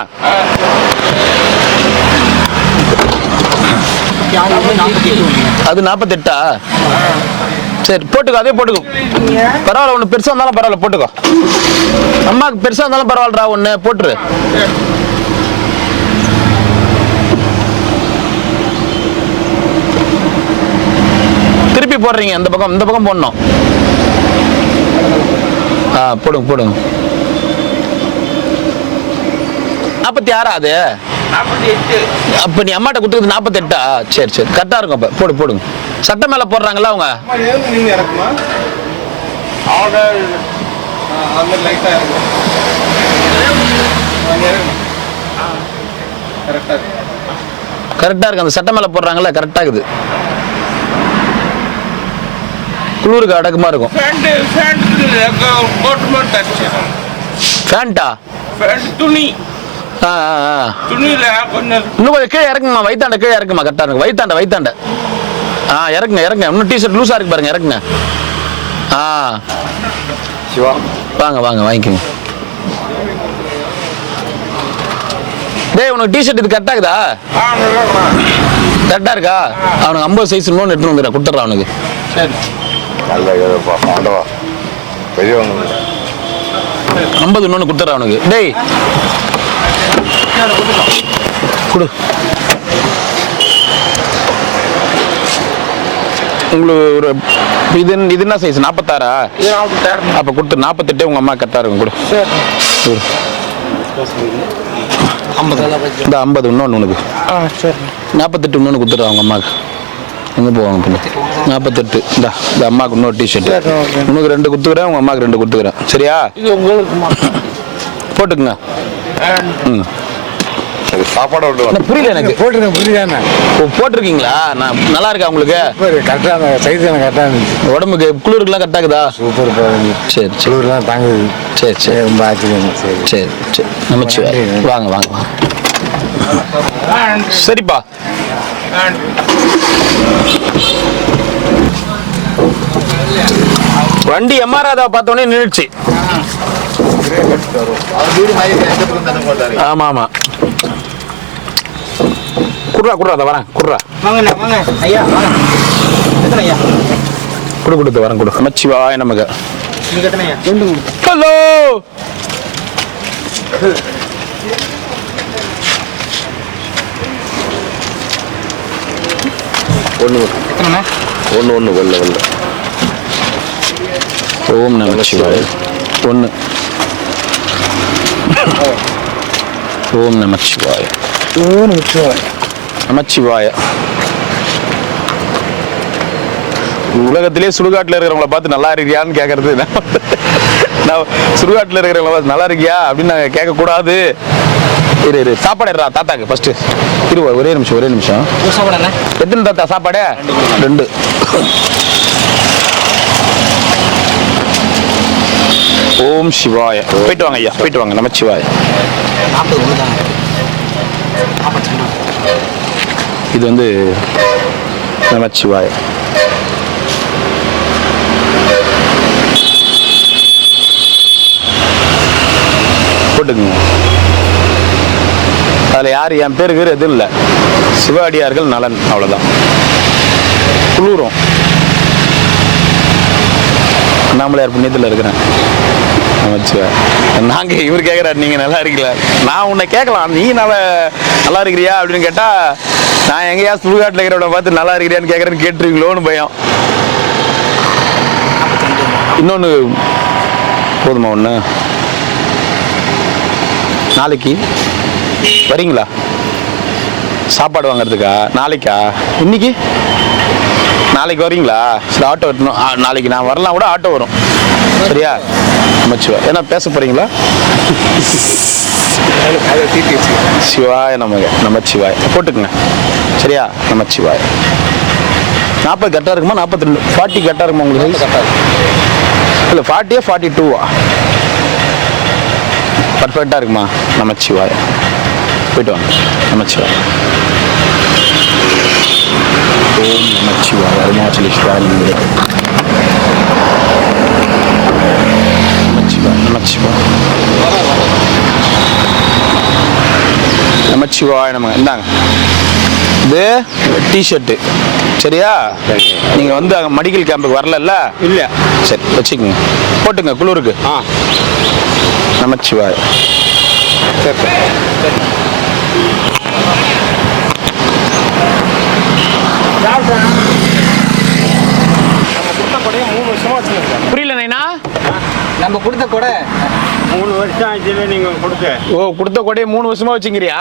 அது 48. சரி போட்டுக்கோ. அதே போட்டுக்கோ. பரவாயில்ல. ஒன்று பெருசாக இருந்தாலும் பரவாயில்ல போட்டுக்கோ. அம்மாவுக்கு பெருசாக இருந்தாலும் பரவாயில்லடா. ஒன்று போட்டுரு. திருப்பி போடுறீங்க இந்த பக்கம் போடணும். போடுங்க போடுங்க. 46 அது? அப்ப நீ அம்மாட்ட கொடுத்தது 48. சரி சரி கரெக்டா இருக்கும். அப்ப போடு போடுங்க. சட்டை மேல போடுறாங்களா அவங்க? கரெக்டா இருக்கு. அந்த சட்டை மேல போடுறாங்கல்ல கரெக்டா இருக்குது. குளிருக்கு அடக்கமா இருக்கும். ஃபேண்டா துணி இன்னும் கொஞ்சம் கீழே இறக்குமா. வயித்தாண்ட கீழே இறக்குமா. கரெக்டா இருக்கு. வயித்தாண்ட இறக்குங்க. இன்னும் டிஷர்ட் லூஸா இருக்கு பாருங்க. இறக்குங்க. வாங்க வாங்கிக்கோங்க. டேய் உனக்கு டிஷர்ட் இது கரெக்டா இருக்குதா? கரெக்டா இருக்கா? அவனுக்கு 50 சைஸ் இன்னொன்று எடுத்துன்னு வந்துடுறேன். கொடுத்துட்றான் அவனுக்கு. சரி 50 இன்னொன்று கொடுத்துட்றான் அவனுக்கு. டேய் கொடு. உங்களுக்கு ஒரு இது என்ன சைஸ்? 46? அப்போ கொடுத்து 48 உங்கள் அம்மா கரெக்டாக இருக்கும். கொடு. இந்த 50 இன்னொன்று உனக்கு. 48 இன்னொன்று கொடுத்துட்றா அவங்க அம்மாவுக்கு. எங்கே போவாங்க பிள்ளை 48. இந்த அம்மாவுக்கு இன்னொரு டிஷர்ட். உனக்கு 2 கொடுத்துக்கிறேன், உங்கள் அம்மாவுக்கு 2 கொடுத்துக்கிறேன். சரியா? இது உங்களுக்கு போட்டுக்குங்க. ம் சாப்பாடு புரியல எனக்கு. போட்டுருக்கேன், புரியுதாண்ணா? போட்டிருக்கீங்களா? நான் நல்லா இருக்கா உங்களுக்கு? கரெக்டாக அந்த சைஸ் எனக்கு கரெக்டாக இருந்துச்சு. உடம்புக்கு குளிருக்குலாம் கரெக்டாக இருக்குதா? சூப்பர். சரி சரி குளிர்லாம் தாங்குது. சரி சரி ரொம்ப ஆச்சரியம். சரி சரி சரி நமச்சிவாய். வாங்க வாங்க வாங்க. சரிப்பா. வண்டி எம்ஆர்ஆ பார்த்தோன்னே நின்றுச்சு. ஆமா ஆமா. குடுறா குடுறா, அதை வரேன். குடுறா வாங்க ஐயா, வாங்க. எத்தனை ஐயா? கொடுத்து வரேன். கொடு. நமச்சிவாய் நமக்கு. நீங்க எத்தனை ஐயா? ஹலோ. ஒன்று வெள்ள ஓம் நமச்சிவாய். 1. ஓம் நமச்சிவாய். நமச்சிவாய. உலகத்திலே சுடுகாட்டில் இருக்கிறவங்கள பார்த்து நல்லா இருக்கியான்னு கேட்கறது. நான் சுடுகாட்டில் இருக்கிறவங்கள பார்த்து நல்லா இருக்கியா அப்படின்னு நாங்கள் கேட்கக்கூடாது. இரு சாப்பாடு தாத்தாக்கு ஃபர்ஸ்ட். ஒரே நிமிஷம். எத்தனை தாத்தா சாப்பாடு? 2. ஓம் சிவாய. போயிட்டு வாங்க ஐயா, போயிட்டு வாங்க. நமச்சிவாய. இது வந்து நமச்சிவாய. போட்டுக்குங்க. அதில் யார் என் பேருக்கு எதுவும் இல்லை. சிவாடியார்கள் நலன், அவ்வளோதான். குளிரும். அண்ணாமலையார் புண்ணியத்தில் இருக்கிறேன். நாங்கள் இவர் கேட்குறாரு நீங்கள் நல்லா இருக்கீங்களா? நான் உன்னை கேட்கலாம், நீ நல்லா இருக்கிறியா அப்படின்னு கேட்டால் நான் எங்கேயா சுடுகாட்டில் இருக்கிறவனை பார்த்து நல்லா இருக்கிறியான்னு கேட்குறேன்னு கேட்டுருவீங்களோன்னு பயம். இன்னொன்று போதுமா? ஒன்று நாளைக்கு வரீங்களா சாப்பாடு வாங்கிறதுக்கா? நாளைக்கா? இன்னைக்கு நாளைக்கு வரீங்களா? சரி, ஆட்டோ வரணும். நாளைக்கு நான் வரலாம் கூட, ஆட்டோ வரும். சரியா? நமச்சிவா. ஏன்னா பேச போறீங்களா? சிவாய நமக. நமச்சிவாய். போட்டுக்குங்க. சரியா? நமச்சிவாய். 40 கரெக்டாக இருக்குமா? 42 40 கரெக்டாக இருக்குமா உங்களுக்கு? இல்லை 40 42 பர்ஃபெக்டாக இருக்குமா? நமச்சிவாய். போயிட்டு வாங்க. நமச்சிவாய். ஓம் நமச்சிவாய். அருணாச்சலேஸ்வரா நமச்சிவாய் நமங்க. இந்தாங்க, இது டிஷர்ட்டு. சரியா? நீங்கள் வந்து அங்கே மெடிக்கல் கேம்புக்கு வரல? இல்லை. சரி, வச்சுக்கோங்க. போட்டுங்க குளிருக்கு. நமச்சிவாய். புரியல நைனா? நம்ம கொடுத்த கொடை 3 வருஷம் ஆச்சுல நீங்க கொடுத்து. ஓ, கொடுத்த கொடையை 3 வருஷமா வச்சுக்கிறியா?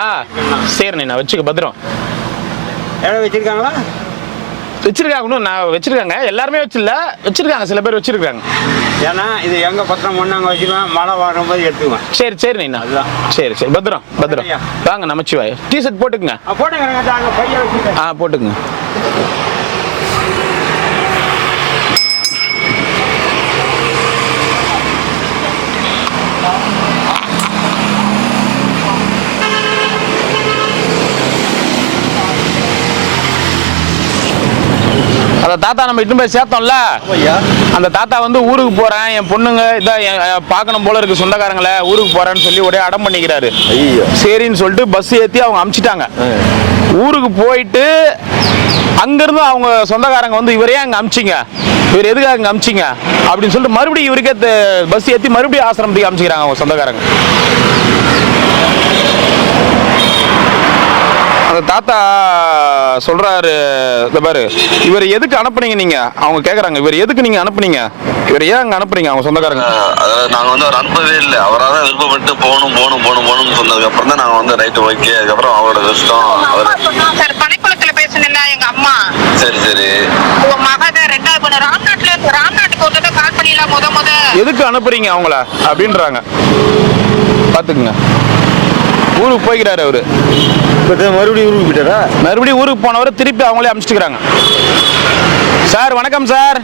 சரி நைனா, வச்சுக்க பத்திரம். எவ்வளோ வச்சிருக்காங்களா? வச்சிருக்காங்க. இன்னும் நான் வச்சிருக்காங்க. எல்லாருமே வச்சிருக்காங்க. சில பேர் வச்சிருக்காங்க. ஏன்னா இது எங்க பத்திரம் ஒண்ணாங்க வச்சிருவேன், மழை வரும்போது எடுத்துக்குவேன். சரி நைனா. அதுதான். சரி பத்திரம். வாங்க நமச்சிவாய். டிஷர்ட் போட்டுக்குங்க. போட்டுங்க பையன் வச்சுருக்கேன். போட்டுக்குங்க. அந்த தாத்தா நம்ம இட்டு போய் சேர்த்தோம்ல, அந்த தாத்தா வந்து ஊருக்கு போறேன், என் பொண்ணுங்க இதான் பார்க்கணும் போல இருக்கு, சொந்தக்காரங்களை ஊருக்கு போறேன்னு சொல்லி ஒரே அடம் பண்ணிக்கிறாரு. சரின்னு சொல்லிட்டு பஸ் ஏற்றி அவங்க அமுச்சிட்டாங்க. ஊருக்கு போயிட்டு அங்கிருந்து அவங்க சொந்தக்காரங்க வந்து இவரே அங்கே அமிச்சிங்க, இவர் எதுக்காக அங்கே அமிச்சிங்க அப்படின்னு சொல்லிட்டு மறுபடியும் இவருக்கே பஸ் ஏற்றி மறுபடியும் ஆசிரமத்துக்கு அமிச்சிக்கிறாங்க அவங்க சொந்தக்காரங்க. அந்த தாத்தா சொல்றாரு, இந்த பாரு, இவர் எதுக்கு அனுப்புனீங்க நீங்க? அவங்க கேக்குறாங்க, இவர் எதுக்கு நீங்க அனுப்புனீங்க, இவர் ஏன் அங்க அனுப்புறீங்க? அவங்க சொந்தக்காரங்க நாங்க வந்து அவர் அனுப்பவே இல்லை, அவராக தான் விருப்பப்பட்டு போகணும்னு சொன்னதுக்கு அப்புறம் தான் நாங்க வந்து ரைட்டு ஓகே. அதுக்கப்புறம் அவரோட இஷ்டம். பனைக்குளத்துல பேசுனேன் எங்க அம்மா. சரி எதுக்கு அனுப்புறீங்க அவங்கள அப்படின்றாங்க. பாத்துக்குங்க, ஊருக்கு போய்க்கிறாரு அவரு. மறுபடியும் ஊருக்கு போயிட்டாரா? மறுபடியும் ஊருக்கு போனவரை திருப்பி அவங்களே அனுப்பிச்சுக்கிறாங்க. சார் வணக்கம் சார்.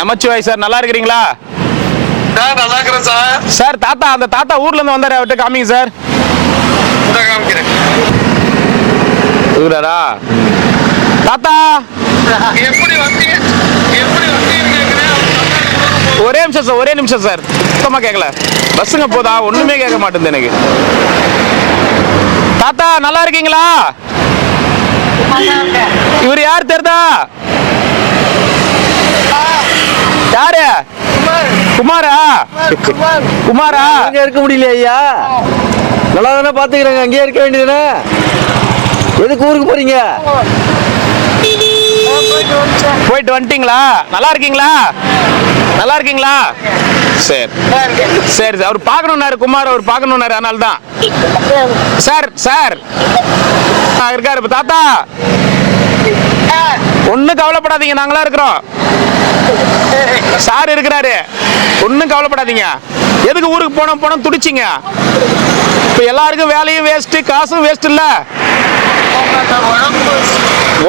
நமச்சிவாய் சார், நல்லா இருக்கிறீங்களா? நல்லா இருக்கிறேன் சார். சார் தாத்தா, அந்த தாத்தா ஊர்ல இருந்து வந்தாரு, அவர்கிட்ட காமிங்க சார். இருக்கிறாரா தாத்தா? எப்படி வந்தீங்க? ஒரே நிமிஷம் சார், ஒரே நிமிஷம் சார். சுத்தமா கேட்கல, பஸ்ஸுங்க போதா, ஒண்ணுமே கேட்க மாட்டேங்குது எனக்கு. தாத்தா நல்லா இருக்கீங்களா? இவர் யார் தெரியுதா? யாரு? குமாரா? குமாரா? அங்க இருக்க முடியல ஐயா, நல்லா தானே பாத்துக்கிறாங்க, அங்கேயே இருக்க வேண்டியதுதானே. எதுக்கு ஊருக்கு போறீங்க? போயிட்டு வந்துட்டீங்களா? நல்லா இருக்கீங்களா? நல்லா இருக்கீங்களா? சரி சரி, அவர் பார்க்கணும்னாரு, குமார் அவர் பார்க்கணும்னாரு, அதனால தான். சார் சார் இருக்காரு இப்ப தாத்தா. ஒன்னும் கவலைப்படாதீங்க, நாங்களா இருக்கிறோம். சார் இருக்கிறாரு, ஒன்னும் கவலைப்படாதீங்க. எதுக்கு ஊருக்கு போனோம் துடிச்சிங்க? இப்ப எல்லாருக்கும் வேலையும் வேஸ்ட், காசும் வேஸ்ட் இல்ல.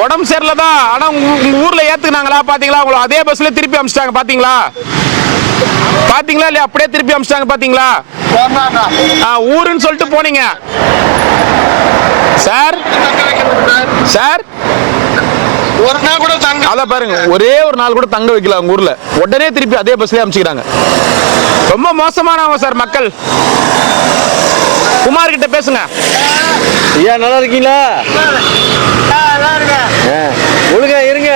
உடம்பு சரியில்லை தான், ஆனா உங்க ஊர்ல ஏத்துக்கினாங்களா? பாத்தீங்களா? உங்களை அதே பஸ்ல திருப்பி அனுப்பிச்சிட்டாங்க, பாத்தீங்களா? பாத்தீங்களா இல்லையா? அப்படியே திருப்பி அனுப்பிச்சிட்டாங்க, பாத்தீங்களா? ஊருன்னு சொல்லிட்டு போனீங்க சார். சார் ஒரு நாள் கூட தங்க, அத பாருங்க, ஒரே ஒரு நாள் கூட தங்க வைக்கல உங்க ஊர்ல, உடனே திருப்பி அதே பஸ்ல அனுப்பிச்சுக்கிறாங்க. ரொம்ப மோசமானவங்க சார் மக்கள். குமார் கிட்ட பேசுங்க. ஐயா நல்லா இருக்கீங்களா? ஒழுங்கா இருங்க,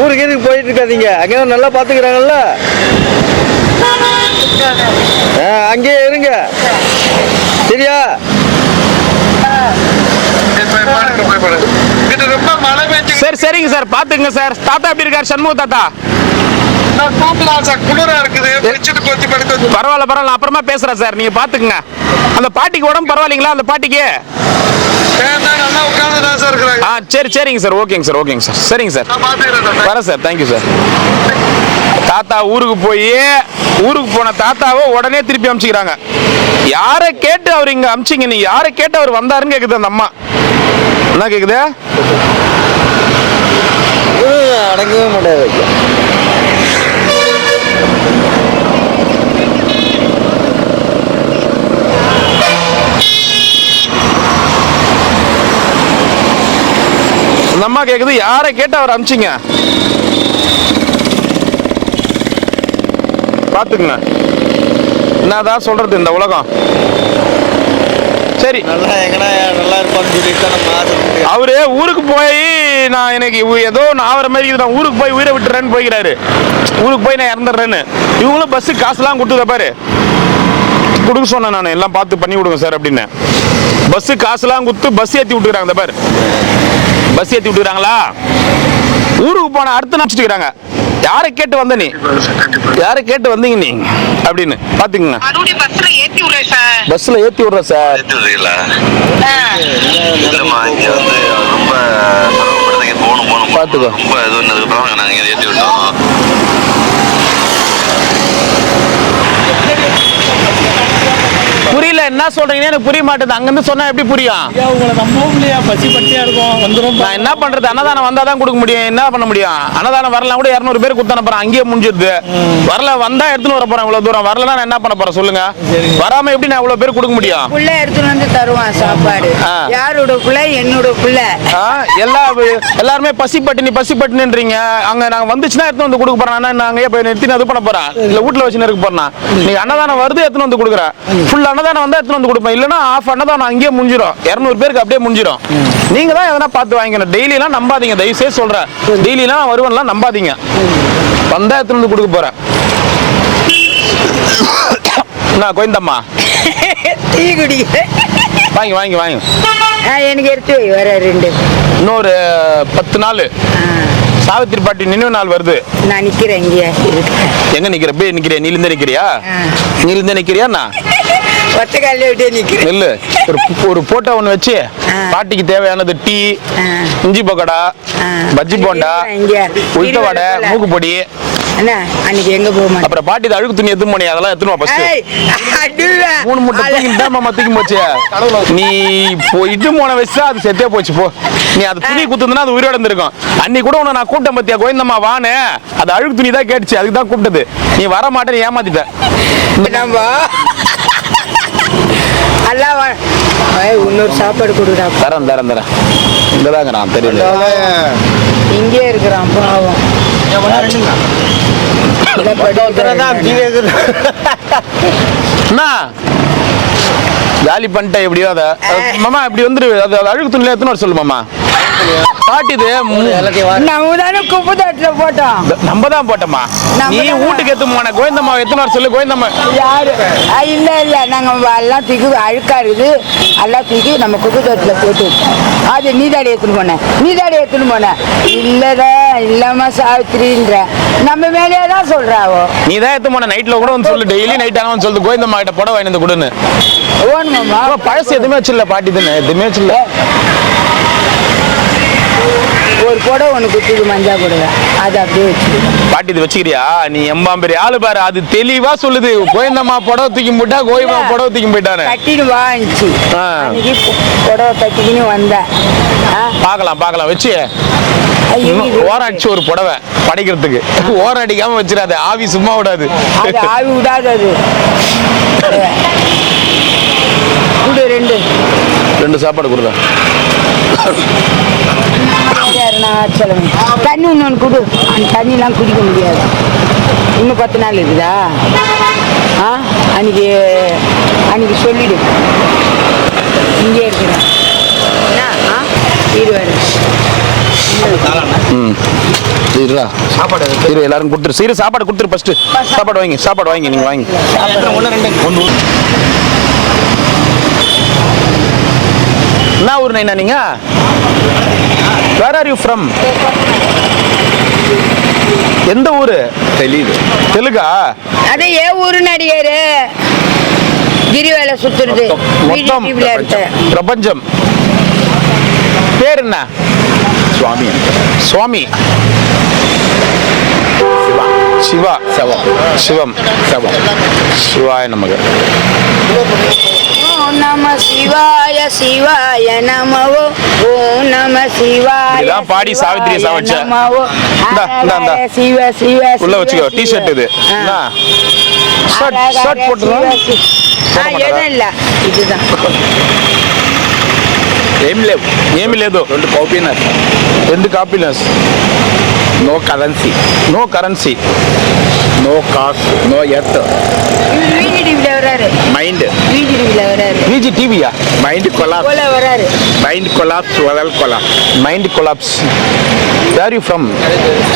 ஊருக்கு எதுக்கு போயிட்டு இருக்காதீங்க, அங்கே நல்லா பாத்துக்கிறாங்கல்ல. அங்கேயே இருங்க, சரியா? ரொம்ப மழை பெஞ்சு. சரி சரிங்க சார், பாத்துங்க சார். தாத்தா எப்படி இருக்காரு? சண்முக தாத்தா குளிரா இருக்குது, பரவாயில்ல பரவாயில்ல, நான் அப்புறமா பேசுறேன் சார், நீங்க பாத்துக்குங்க. அந்த பாட்டிக்கு உடம்பு பரவாயில்லைங்களா? அந்த பாட்டிக்கு நல்லா உட்கார்ந்துதான் சார் இருக்கிறாங்க. சரி சரிங்க சார், ஓகேங்க சார், ஓகேங்க சார், சரிங்க சார், வரேன் சார், தேங்க்யூ சார். தாத்தா ஊருக்கு போன தாத்தாவை உடனே திருப்பி அனுப்பிச்சுக்கிறாங்க. யாரை கேட்டு அவர் இங்க அனுப்பிச்சிங்க? நீ யாரை கேட்டு அவர் வந்தாருன்னு கேக்குது அந்த அம்மா. என்ன கேக்குது? அடங்கவே மாட்டாரு. அந்த அம்மா கேக்குது, யாரை கேட்டு அவர் அனுப்பிச்சிங்க? பாத்துக்குங்க, என்னதான் சொல்றது இந்த உலகம். சரி, நல்லா எங்கடா நல்லா இருப்பான்னு சொல்லிட்டு நம்ம அவரு ஊருக்கு போய் நான் எனக்கு ஏதோ நான் ஆகிற மாதிரி நான் ஊருக்கு போய் உயிரை விட்டுறேன்னு போய்கிறாரு. ஊருக்கு போய் நான் இறந்துடுறேன்னு. இவங்களும் பஸ்ஸு காசுலாம் கொடுத்துத பாரு, கொடுக்க சொன்னேன் நான், எல்லாம் பார்த்து பண்ணி விடுங்க சார் அப்படின்னு. பஸ்ஸு காசுலாம் கொடுத்து பஸ் ஏற்றி விட்டுக்கிறாங்க. இந்த பாரு, பஸ் ஏற்றி விட்டுக்கிறாங்களா? ஊருக்கு போன அடுத்து நினச்சிட்டுக்கிறாங்க. யாரை கேட்டு வந்த நீ? யாரை கேட்டு வந்தீங்க நீ அப்படின்னு பாத்துக்கங்க. பஸ்ல ஏத்தி விடுறேன் சார். ரொம்ப போகணும் பாத்துக்கோ. ரொம்ப இது பண்ணதுக்கு நாங்க ஏற்றி விட்டோம். புரியல, என்ன சொல்றீங்கன்னு எனக்கு புரிய மாட்டேது. அங்கிருந்து சொன்னா எப்படி புரியும்? உங்களை நம்பவும் இல்லையா? பசி பட்டியா இருக்கும், வந்துடும். நான் என்ன பண்றது? அன்னதானம் வந்தா தான் கொடுக்க முடியும். என்ன பண்ண முடியும்? அன்னதானம் வரலாம் கூட 200 பேர் கொடுத்து அனுப்புறேன், அங்கேயே முடிஞ்சிருது. வரல வந்தா எடுத்துன்னு வர போறேன். இவ்வளவு தூரம் வரலன்னா நான் என்ன பண்ண போறேன் சொல்லுங்க? வராம எப்படி நான் இவ்வளவு பேர் கொடுக்க முடியும்? புள்ள எடுத்துன்னு வந்து தருவான் சாப்பாடு. யாரோட புள்ள? என்னோட புள்ள. எல்லாருமே பசி பட்டினின்றீங்க. அங்க நாங்க வந்துச்சுன்னா எடுத்து வந்து கொடுக்க போறேன். நாங்க போய் நிறுத்தி அது பண்ண போறேன், இல்ல வீட்டுல வச்சு இருக்க போறேன். நீங்க அன்னதானம் வருது எடுத்துன்னு வந்து கொடுக்குறேன். ஃபுல் அன்னதானம் வந்தா எடுத்துன்னு வந்து கொடுப்பேன், இல்லன்னா ஆஃப் அன்னதானம் அங்கேயே முடிஞ்சிடும். 200 பேருக்கு அப்படியே முடிஞ்சிடும். நீங்க தான் எதனா பார்த்து வாங்கிக்கணும். டெய்லி எல்லாம் நம்பாதீங்க, தயவு செய்து சொல்றேன். டெய்லி எல்லாம் வருவன்லாம் நம்பாதீங்க. வந்தா எடுத்துன்னு வந்து கொடுக்க போறேன். நான் கோயந்தம்மா டீ குடிக்க வாங்கி வாங்கி வாங்கி எனக்கு எடுத்து வர 2 இன்னொரு 10 நாள் சாவித்திரி பாட்டி நினைவு நாள் வருது. நான் நிக்கிறேன் இங்கே. எங்க நிக்கிற? போய் நிக்கிறேன். நீலிந்தே நிக்கிறியா? நீலிந்தே நிக்கிறியா? நான் ஒத்த காலில் விட்டே நிக்கிறேன். இல்ல, ஒரு போட்டோ ஒண்ணு வச்சு பாட்டிக்கு தேவையானது டீ, இஞ்சி பக்கோடா, பஜ்ஜி போண்டா, உளுத்த வடை, மூக்கு பொடி அண்ணா அன்னைக்கு எங்க போக மாட்டேன். அப்புறம் பாட்டி இது அழுக்கு துணி எத்துன்னு போனீங்க, அதெல்லாம் எத்துனுவா ஃபர்ஸ்ட். 3 மூட்டை தூக்கிட்டாமா தூக்கி போச்சு. நீ போயிட்டு போன வச்சா அது செத்தே போச்சு போ. நீ அது துணி குத்துனா அது உயிரோட இருந்திருக்கும். அன்னைக்கு கூட உன்னை நான் கூட்டம் பத்தியா கோவிந்தம்மா வானே, அது அழுக்கு துணி தான் கேட்டுச்சு, அதுக்கு தான் கூப்பிட்டது. நீ வர மாட்டேன்னு ஏமாத்திட்ட. இன்னொரு சாப்பாடு கொடுக்குறா. தரேன் தரேன் தரேன். இங்கதாங்க நான் தெரியல, இங்கே இருக்கிறான் பாவம். என்ன ஜாலி பண்ணிட்ட எப்படியோ அதை மாமா இப்படி வந்துரு. அது அழுக்கு துணியில எத்தனை வருஷம் சொல்லு மாமா. பாட்டிது நம்ம தானே குப்பை தட்டுல போட்டோம். நம்ம தான் போட்டோமா. நீ வீட்டுக்கு எத்து போன கோவிந்தம்மா எத்தனை வருஷம் சொல்லு. கோவிந்தம்மா யாரு இல்ல இல்ல நாங்க எல்லாம் தூக்கி அழுக்கா இருக்குது, எல்லாம் தூக்கி நம்ம குப்பை தட்டுல போட்டு அது நீதாடி எடுத்துன்னு போன இல்லடா இல்லாம சாவித்திரின்ற நம்ம மேலேயே தான் சொல்றாவோ. நீ தான் எத்து போன நைட்ல கூட வந்து சொல்லு. டெய்லி நைட் ஆகும் சொல்லு கோவிந்தம்மா கிட்ட புடவை வாங்கி வந்து கொடுன்னு. ஓணுமாமா பழசு எதுவுமே வச்சில்ல பாட்டி தானே, எதுவுமே வச்சில்ல. ஒரு புடவை ஒண்ணு குத்துக்கு மஞ்சா புடவை அது அப்படியே வச்சு பாட்டி இது வச்சுக்கிறியா. நீ எம்பாம் பெரிய ஆளு பாரு, அது தெளிவா சொல்லுது. கோவிந்தம்மா புடவை தூக்கி போட்டா கோவிந்தம்மா புடவை தூக்கி போயிட்டானே. கட்டிட்டு வாங்கிச்சு புடவை கட்டிக்கின்னு வந்தேன். பார்க்கலாம் வச்சு ஓரம் அடிச்சு ஒரு புடவை படைக்கிறதுக்கு. ஓரம் அடிக்காம வச்சிடாது, ஆவி சும்மா விடாது. ஆவி விடாது. அது குடு ரெண்டு சாப்பாடு கொடுறேன். தண்ணி இன்னொன்று குடு. அந்த தண்ணிலாம் குடிக்க முடியாது. இன்னும் 10 நாள் இருக்குதா? அன்னைக்கு சொல்லிடு. இங்கே இருக்கிறேன் சாப்பாடு எல்லாரும் கொடுத்துரு. சீரு சாப்பாடு கொடுத்துரு. ஃபர்ஸ்ட் சாப்பாடு வாங்கி நீங்க வாங்கி. என்ன ஊர் நைனா நீங்க? Where are you from? எந்த ஊரு? தெலுங்கா? அதே ஏன் ஊரு நடிகரு கிரிவேலை சுத்துறது மொத்தம் பிரபஞ்சம். பேர் என்ன? சுவாமி சிவம் சிவாய நமக. நம சிவாய சிவாய நமவோ ஓம் நம சிவாய. இதான் பாடி சாவித்திரி சாவச்ச. சிவ சிவ உள்ள வச்சுக்கோ. டி-ஷர்ட் இது. ஷர்ட் போட்டுறோம். எதுவும் இல்ல இதுதான். ఏమి లేదు. 2 కాపీనస్. No currency no cost no earth. Mind విజి టీవీయా? Mind collapse mind collapse. Where are you from?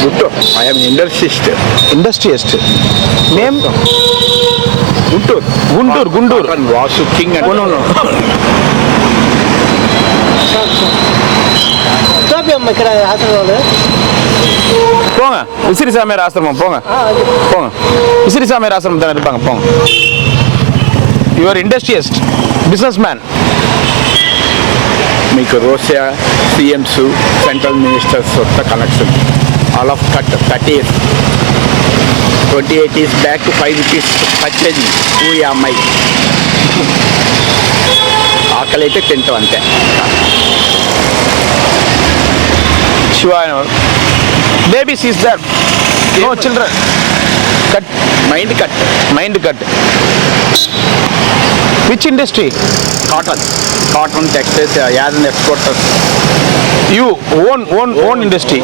Guntur. I am industrialist. Name Guntur. Vasu king. ఇక్కడ ఆశ్రమంలో போங்க. விசிறி சாமியார் ஆசிரமம் போங்க. விசிறி சாமியார் ஆசிரமம் தானே இருப்பாங்க, போங்க. Your industrialist business man. మీకు రోసియా సీఎంస్ సెంట్రల్ మినిస్టర్స్ వద్ద connection all of cut 30 years 28 years back 5 rupees purchasing ఊరి అమ్మాయి ఆకలి అయితే తింటాం అంతే. శివాయ. Babies is there. No children. Cut. Mind cut. Which industry? Cotton textiles as an exporter. You own industry.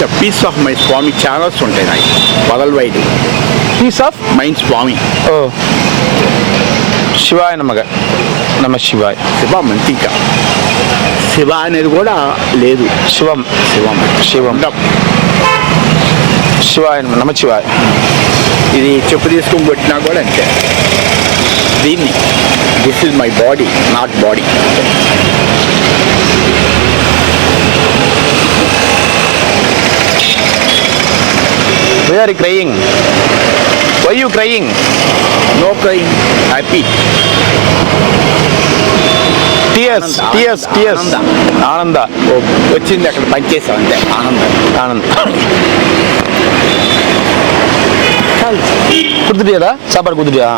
The piece of my Swami channels ఉంటాయి నాకు world wide. Piece of mind Swami. Oh. శివాయ నమః. నమ శివాయ. శివ మంతిక. శివ అనేది కూడా లేదు. శివం. శివాయ నమ శివాయ. ఇది చెప్పు తీసుకొని కొట్టినా కూడా అంతే. దీన్ని this is my body not body. Why are you crying? Why you crying? No crying. Happy. Tears. ఆనంద. వచ్చింది అక్కడ పనిచేసాం అంతే. ఆనందం. கொடுத்துட்டியாடா சாப்பாடு கொடுத்துட்டியா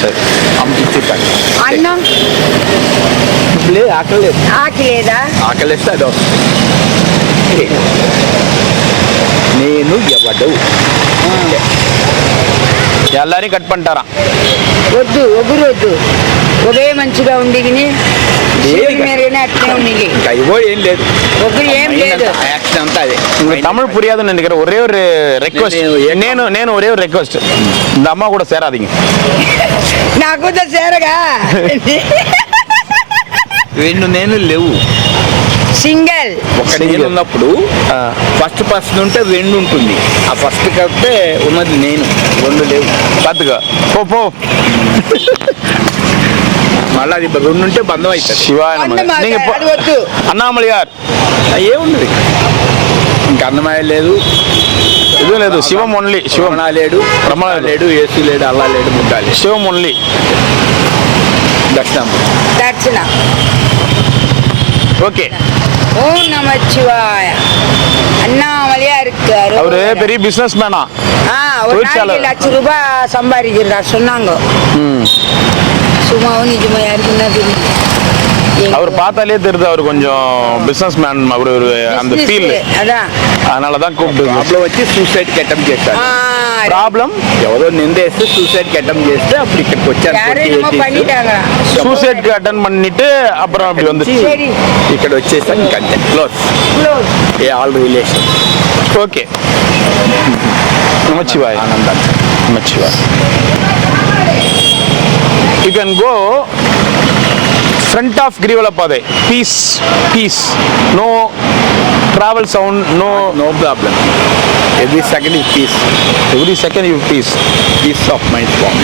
சரி అన్నం ఆకలి ఆకలేదా ఆకలిస్తే అది నేను ఎవడు எல்லாரையும் கட் பண்ணிட்டாராம் వద్దు ఒగురు వద్దు ఒకే మంచిగా ఉండి మీరుగానే అట్లే ఉండి ఇంకా ఇవో ఏం లేదు ఒగురు ఏం లేదు యాక్షన్ అంతా అదే உங்களுக்கு தமிழ் புரியாதுன்னு நினைக்கிறேன் ஒரே ஒரு ரெக்வஸ்ட் నేను ஒரே ஒரு ரெக்வஸ்ட் இந்த அம்மா கூட சேராதீங்க నాకు సేరగా నేను లేవు సింగల్ ఒక నేను ఉన్నప్పుడు ఫస్ట్ పర్సన్ ఉంటే రెండు ఉంటుంది ఆ ఫస్ట్ కలిపితే ఉన్నది నేను రెండు లేవు பாத்துக்கோ போ போ మళ్ళీ అది రెండు ఉంటే బంధం అవుతుంది శివాయ நீங்க వద్దు అన్నామలయార్ ఏమున్నది ఇంకా అన్నమయ్య లేదు இது లేదు శివం ఓన్లీ శివం రమణ లేడు రమణ లేడు యేసు లేడు అల్లా లేడు ముద్దా లేడు శివం ఓన్లీ దర్శన ஓகே ஓம் நமச்சிவாய அண்ணாமலையா இருக்காரு அவரு பெரிய பிசினஸ் மேனா ஒரு நாளைக்கு ₹1,00,000 சம்பாதிக்கிறார் சொன்னாங்க சும்மாவும் நிஜமா யாருக்குன்னா தெரியும் அவர் பார்த்தாலே தெரியுது அவர் கொஞ்சம் பிசினஸ் மேன் அவர் ஒரு அந்த ஃபீல் அதான் அதனால தான் கூப்பிட்டு ప్రాబ్లం వచ్చి సూసైడ్ కి అటెంప్ట్ చేస్తాడు ప్రాబ్లం ఎవరో నిందేస్తే సూసైడ్ కి అటెంప్ట్ చేస్తే అప్పుడు ఇక్కడికి వచ్చాను సూసైడ్ కి అటెండ్ பண்ணிட்டு அப்புறம் அப்படி வந்து ఇక్కడ వచ్చేసాం ఇంకా అంతే క్లోజ్ ఏ ఆల్ రిలేషన్ ఓకే நமச்சிவாய் ఆనందం நமச்சிவாய் you can go front of Girivalla Padai peace no travel sound no problem every second is peace of mind form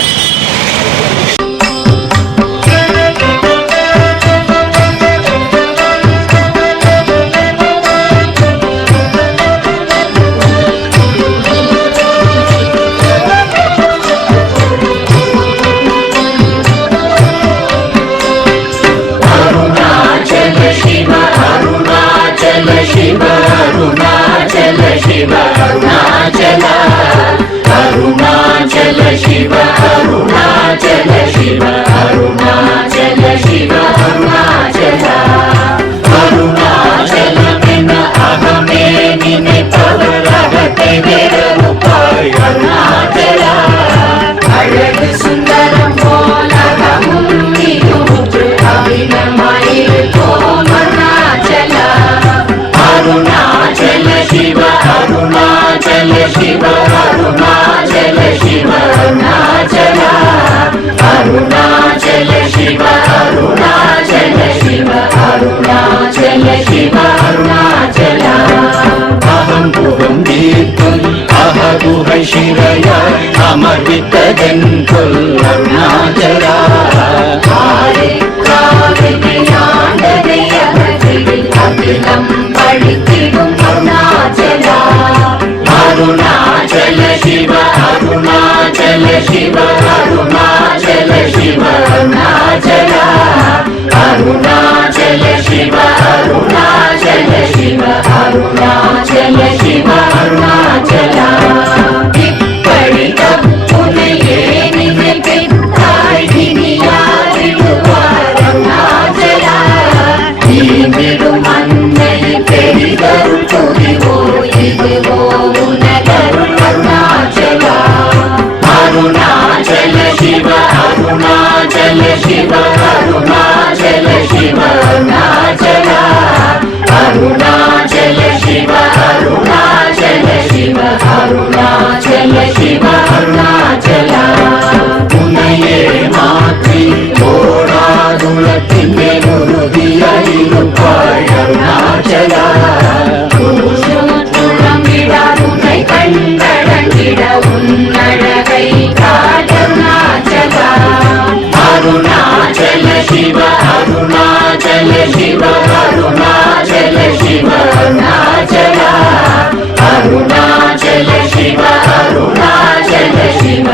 Shiva, Arunachal Shiva,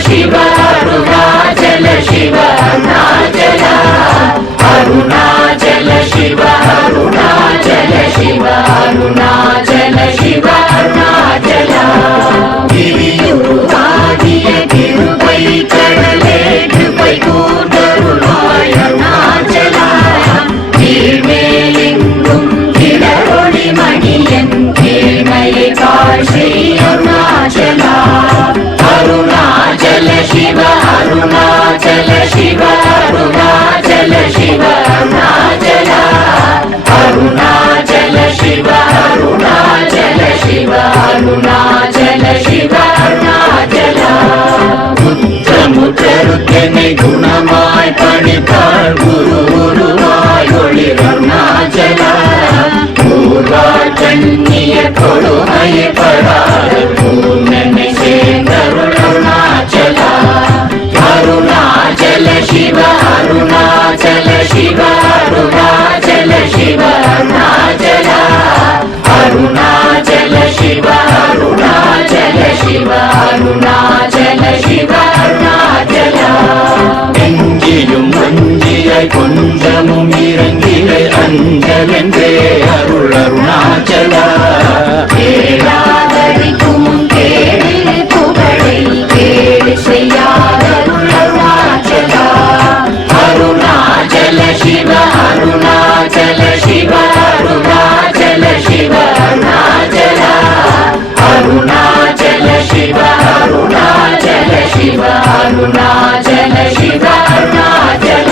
Shiv Arunachal Shiv Arunachal Arunachal Shiv Arunachal Shiv Arunachal Shiv Arunachal गिरियुरुवादिय கிருபை கடலே கிருபை கூர்ந்தருளாய் அருணாச்சல கீழ்மேலெங்கும் கிளரொளி மணியன் கீழ்மையை காட்சி அருணாச்சல அருணாச்சல சிவ அருணாச்சல சிவ அருணாச்சல சிவ அருணாச்சல அருணாச்சல சிவ அருணாச்சல சிவ அருணாச்சல சிவ அருணாச்சல முற்றமுற்றருத்தனை குணமாய் பணித்தாள் குரு குருவாய் ஒளிர் அருணாச்சல கூர்வாள் கண்ணிய கொடுமையை படாத பூர்ணனை சேர்ந்தருள் அருணாச்சல அருணாச்சல சிவ அருணாச்சல சிவ அருணாச்சல சிவ அருணாச்சல அருணாச்சல சிவ அருணாச்சல சிவ அருணாச்சல சிவ அருணாச்சல எங்கியும் அஞ்சியாய் கொஞ்சமும் இறங்கிலை அஞ்சலென்றே அருள் அருணாச்சல கேளாதரிக்கும் கேடு புகழை கேடு செய்யாத அருள் அருணாச்சல அருணாச்சல சிவ அருணாச்சல சிவ அருணாச்சல சிவ அருணாச்சல அருணாச்சல சிவ அருணாச்சல சிவ அருணாச்சல சிவ அருணாச்சல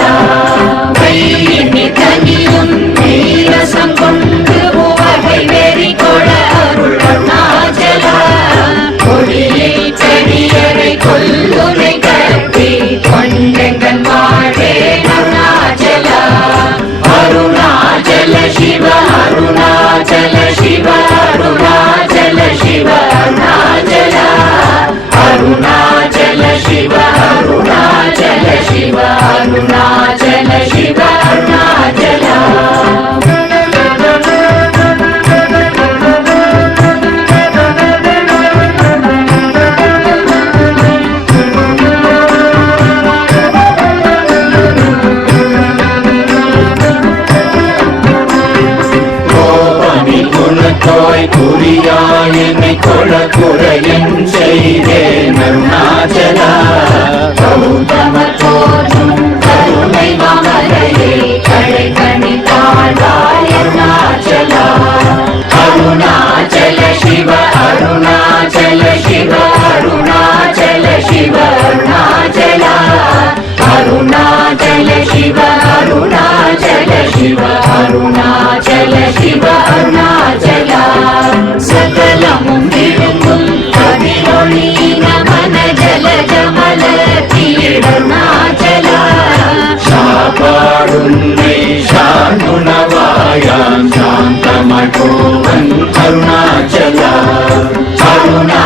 கையினி தனியும் நீரசம் கொண்டு உவகை வெறி கொள அருள் அருணாச்சல கொடியை செடியரை கொல்லுனை கட்டி கொண்டெங்கன் வாழ்வே அருணாச்சல அருணாச்சல சிவ அருணாச்சல சிவ அருணாச்சல சிவ அருணாச்சல அருணாச்சல சிவ அருணாச்சல சிவ அருணாச்சல சிவ அருணாச்சல குணத்தோய் குறியாய் என்னை கொள குறையும் செய்தேன் அருணாச்சல கௌதம தோற்றும் கருணை மாமலையே கடை கணி தாழ்வாய் அருணாச்சல அருணாச்சல சிவ அருணாச்சல சிவ அருணாச்சல சிவ அருணாச்சல அருணாச்சல சிவ அருணாச்சல சிவ அருணாச்சல சிவ அருணாச்சல சகலமும் விரும்பும் கதிரொளியின மன ஜல ஜமல தீரருணாச்சல சாபாடுன்னை சாந்துணவாயாம் சாந்தமள் கோவன் அருணாச்சல அருணா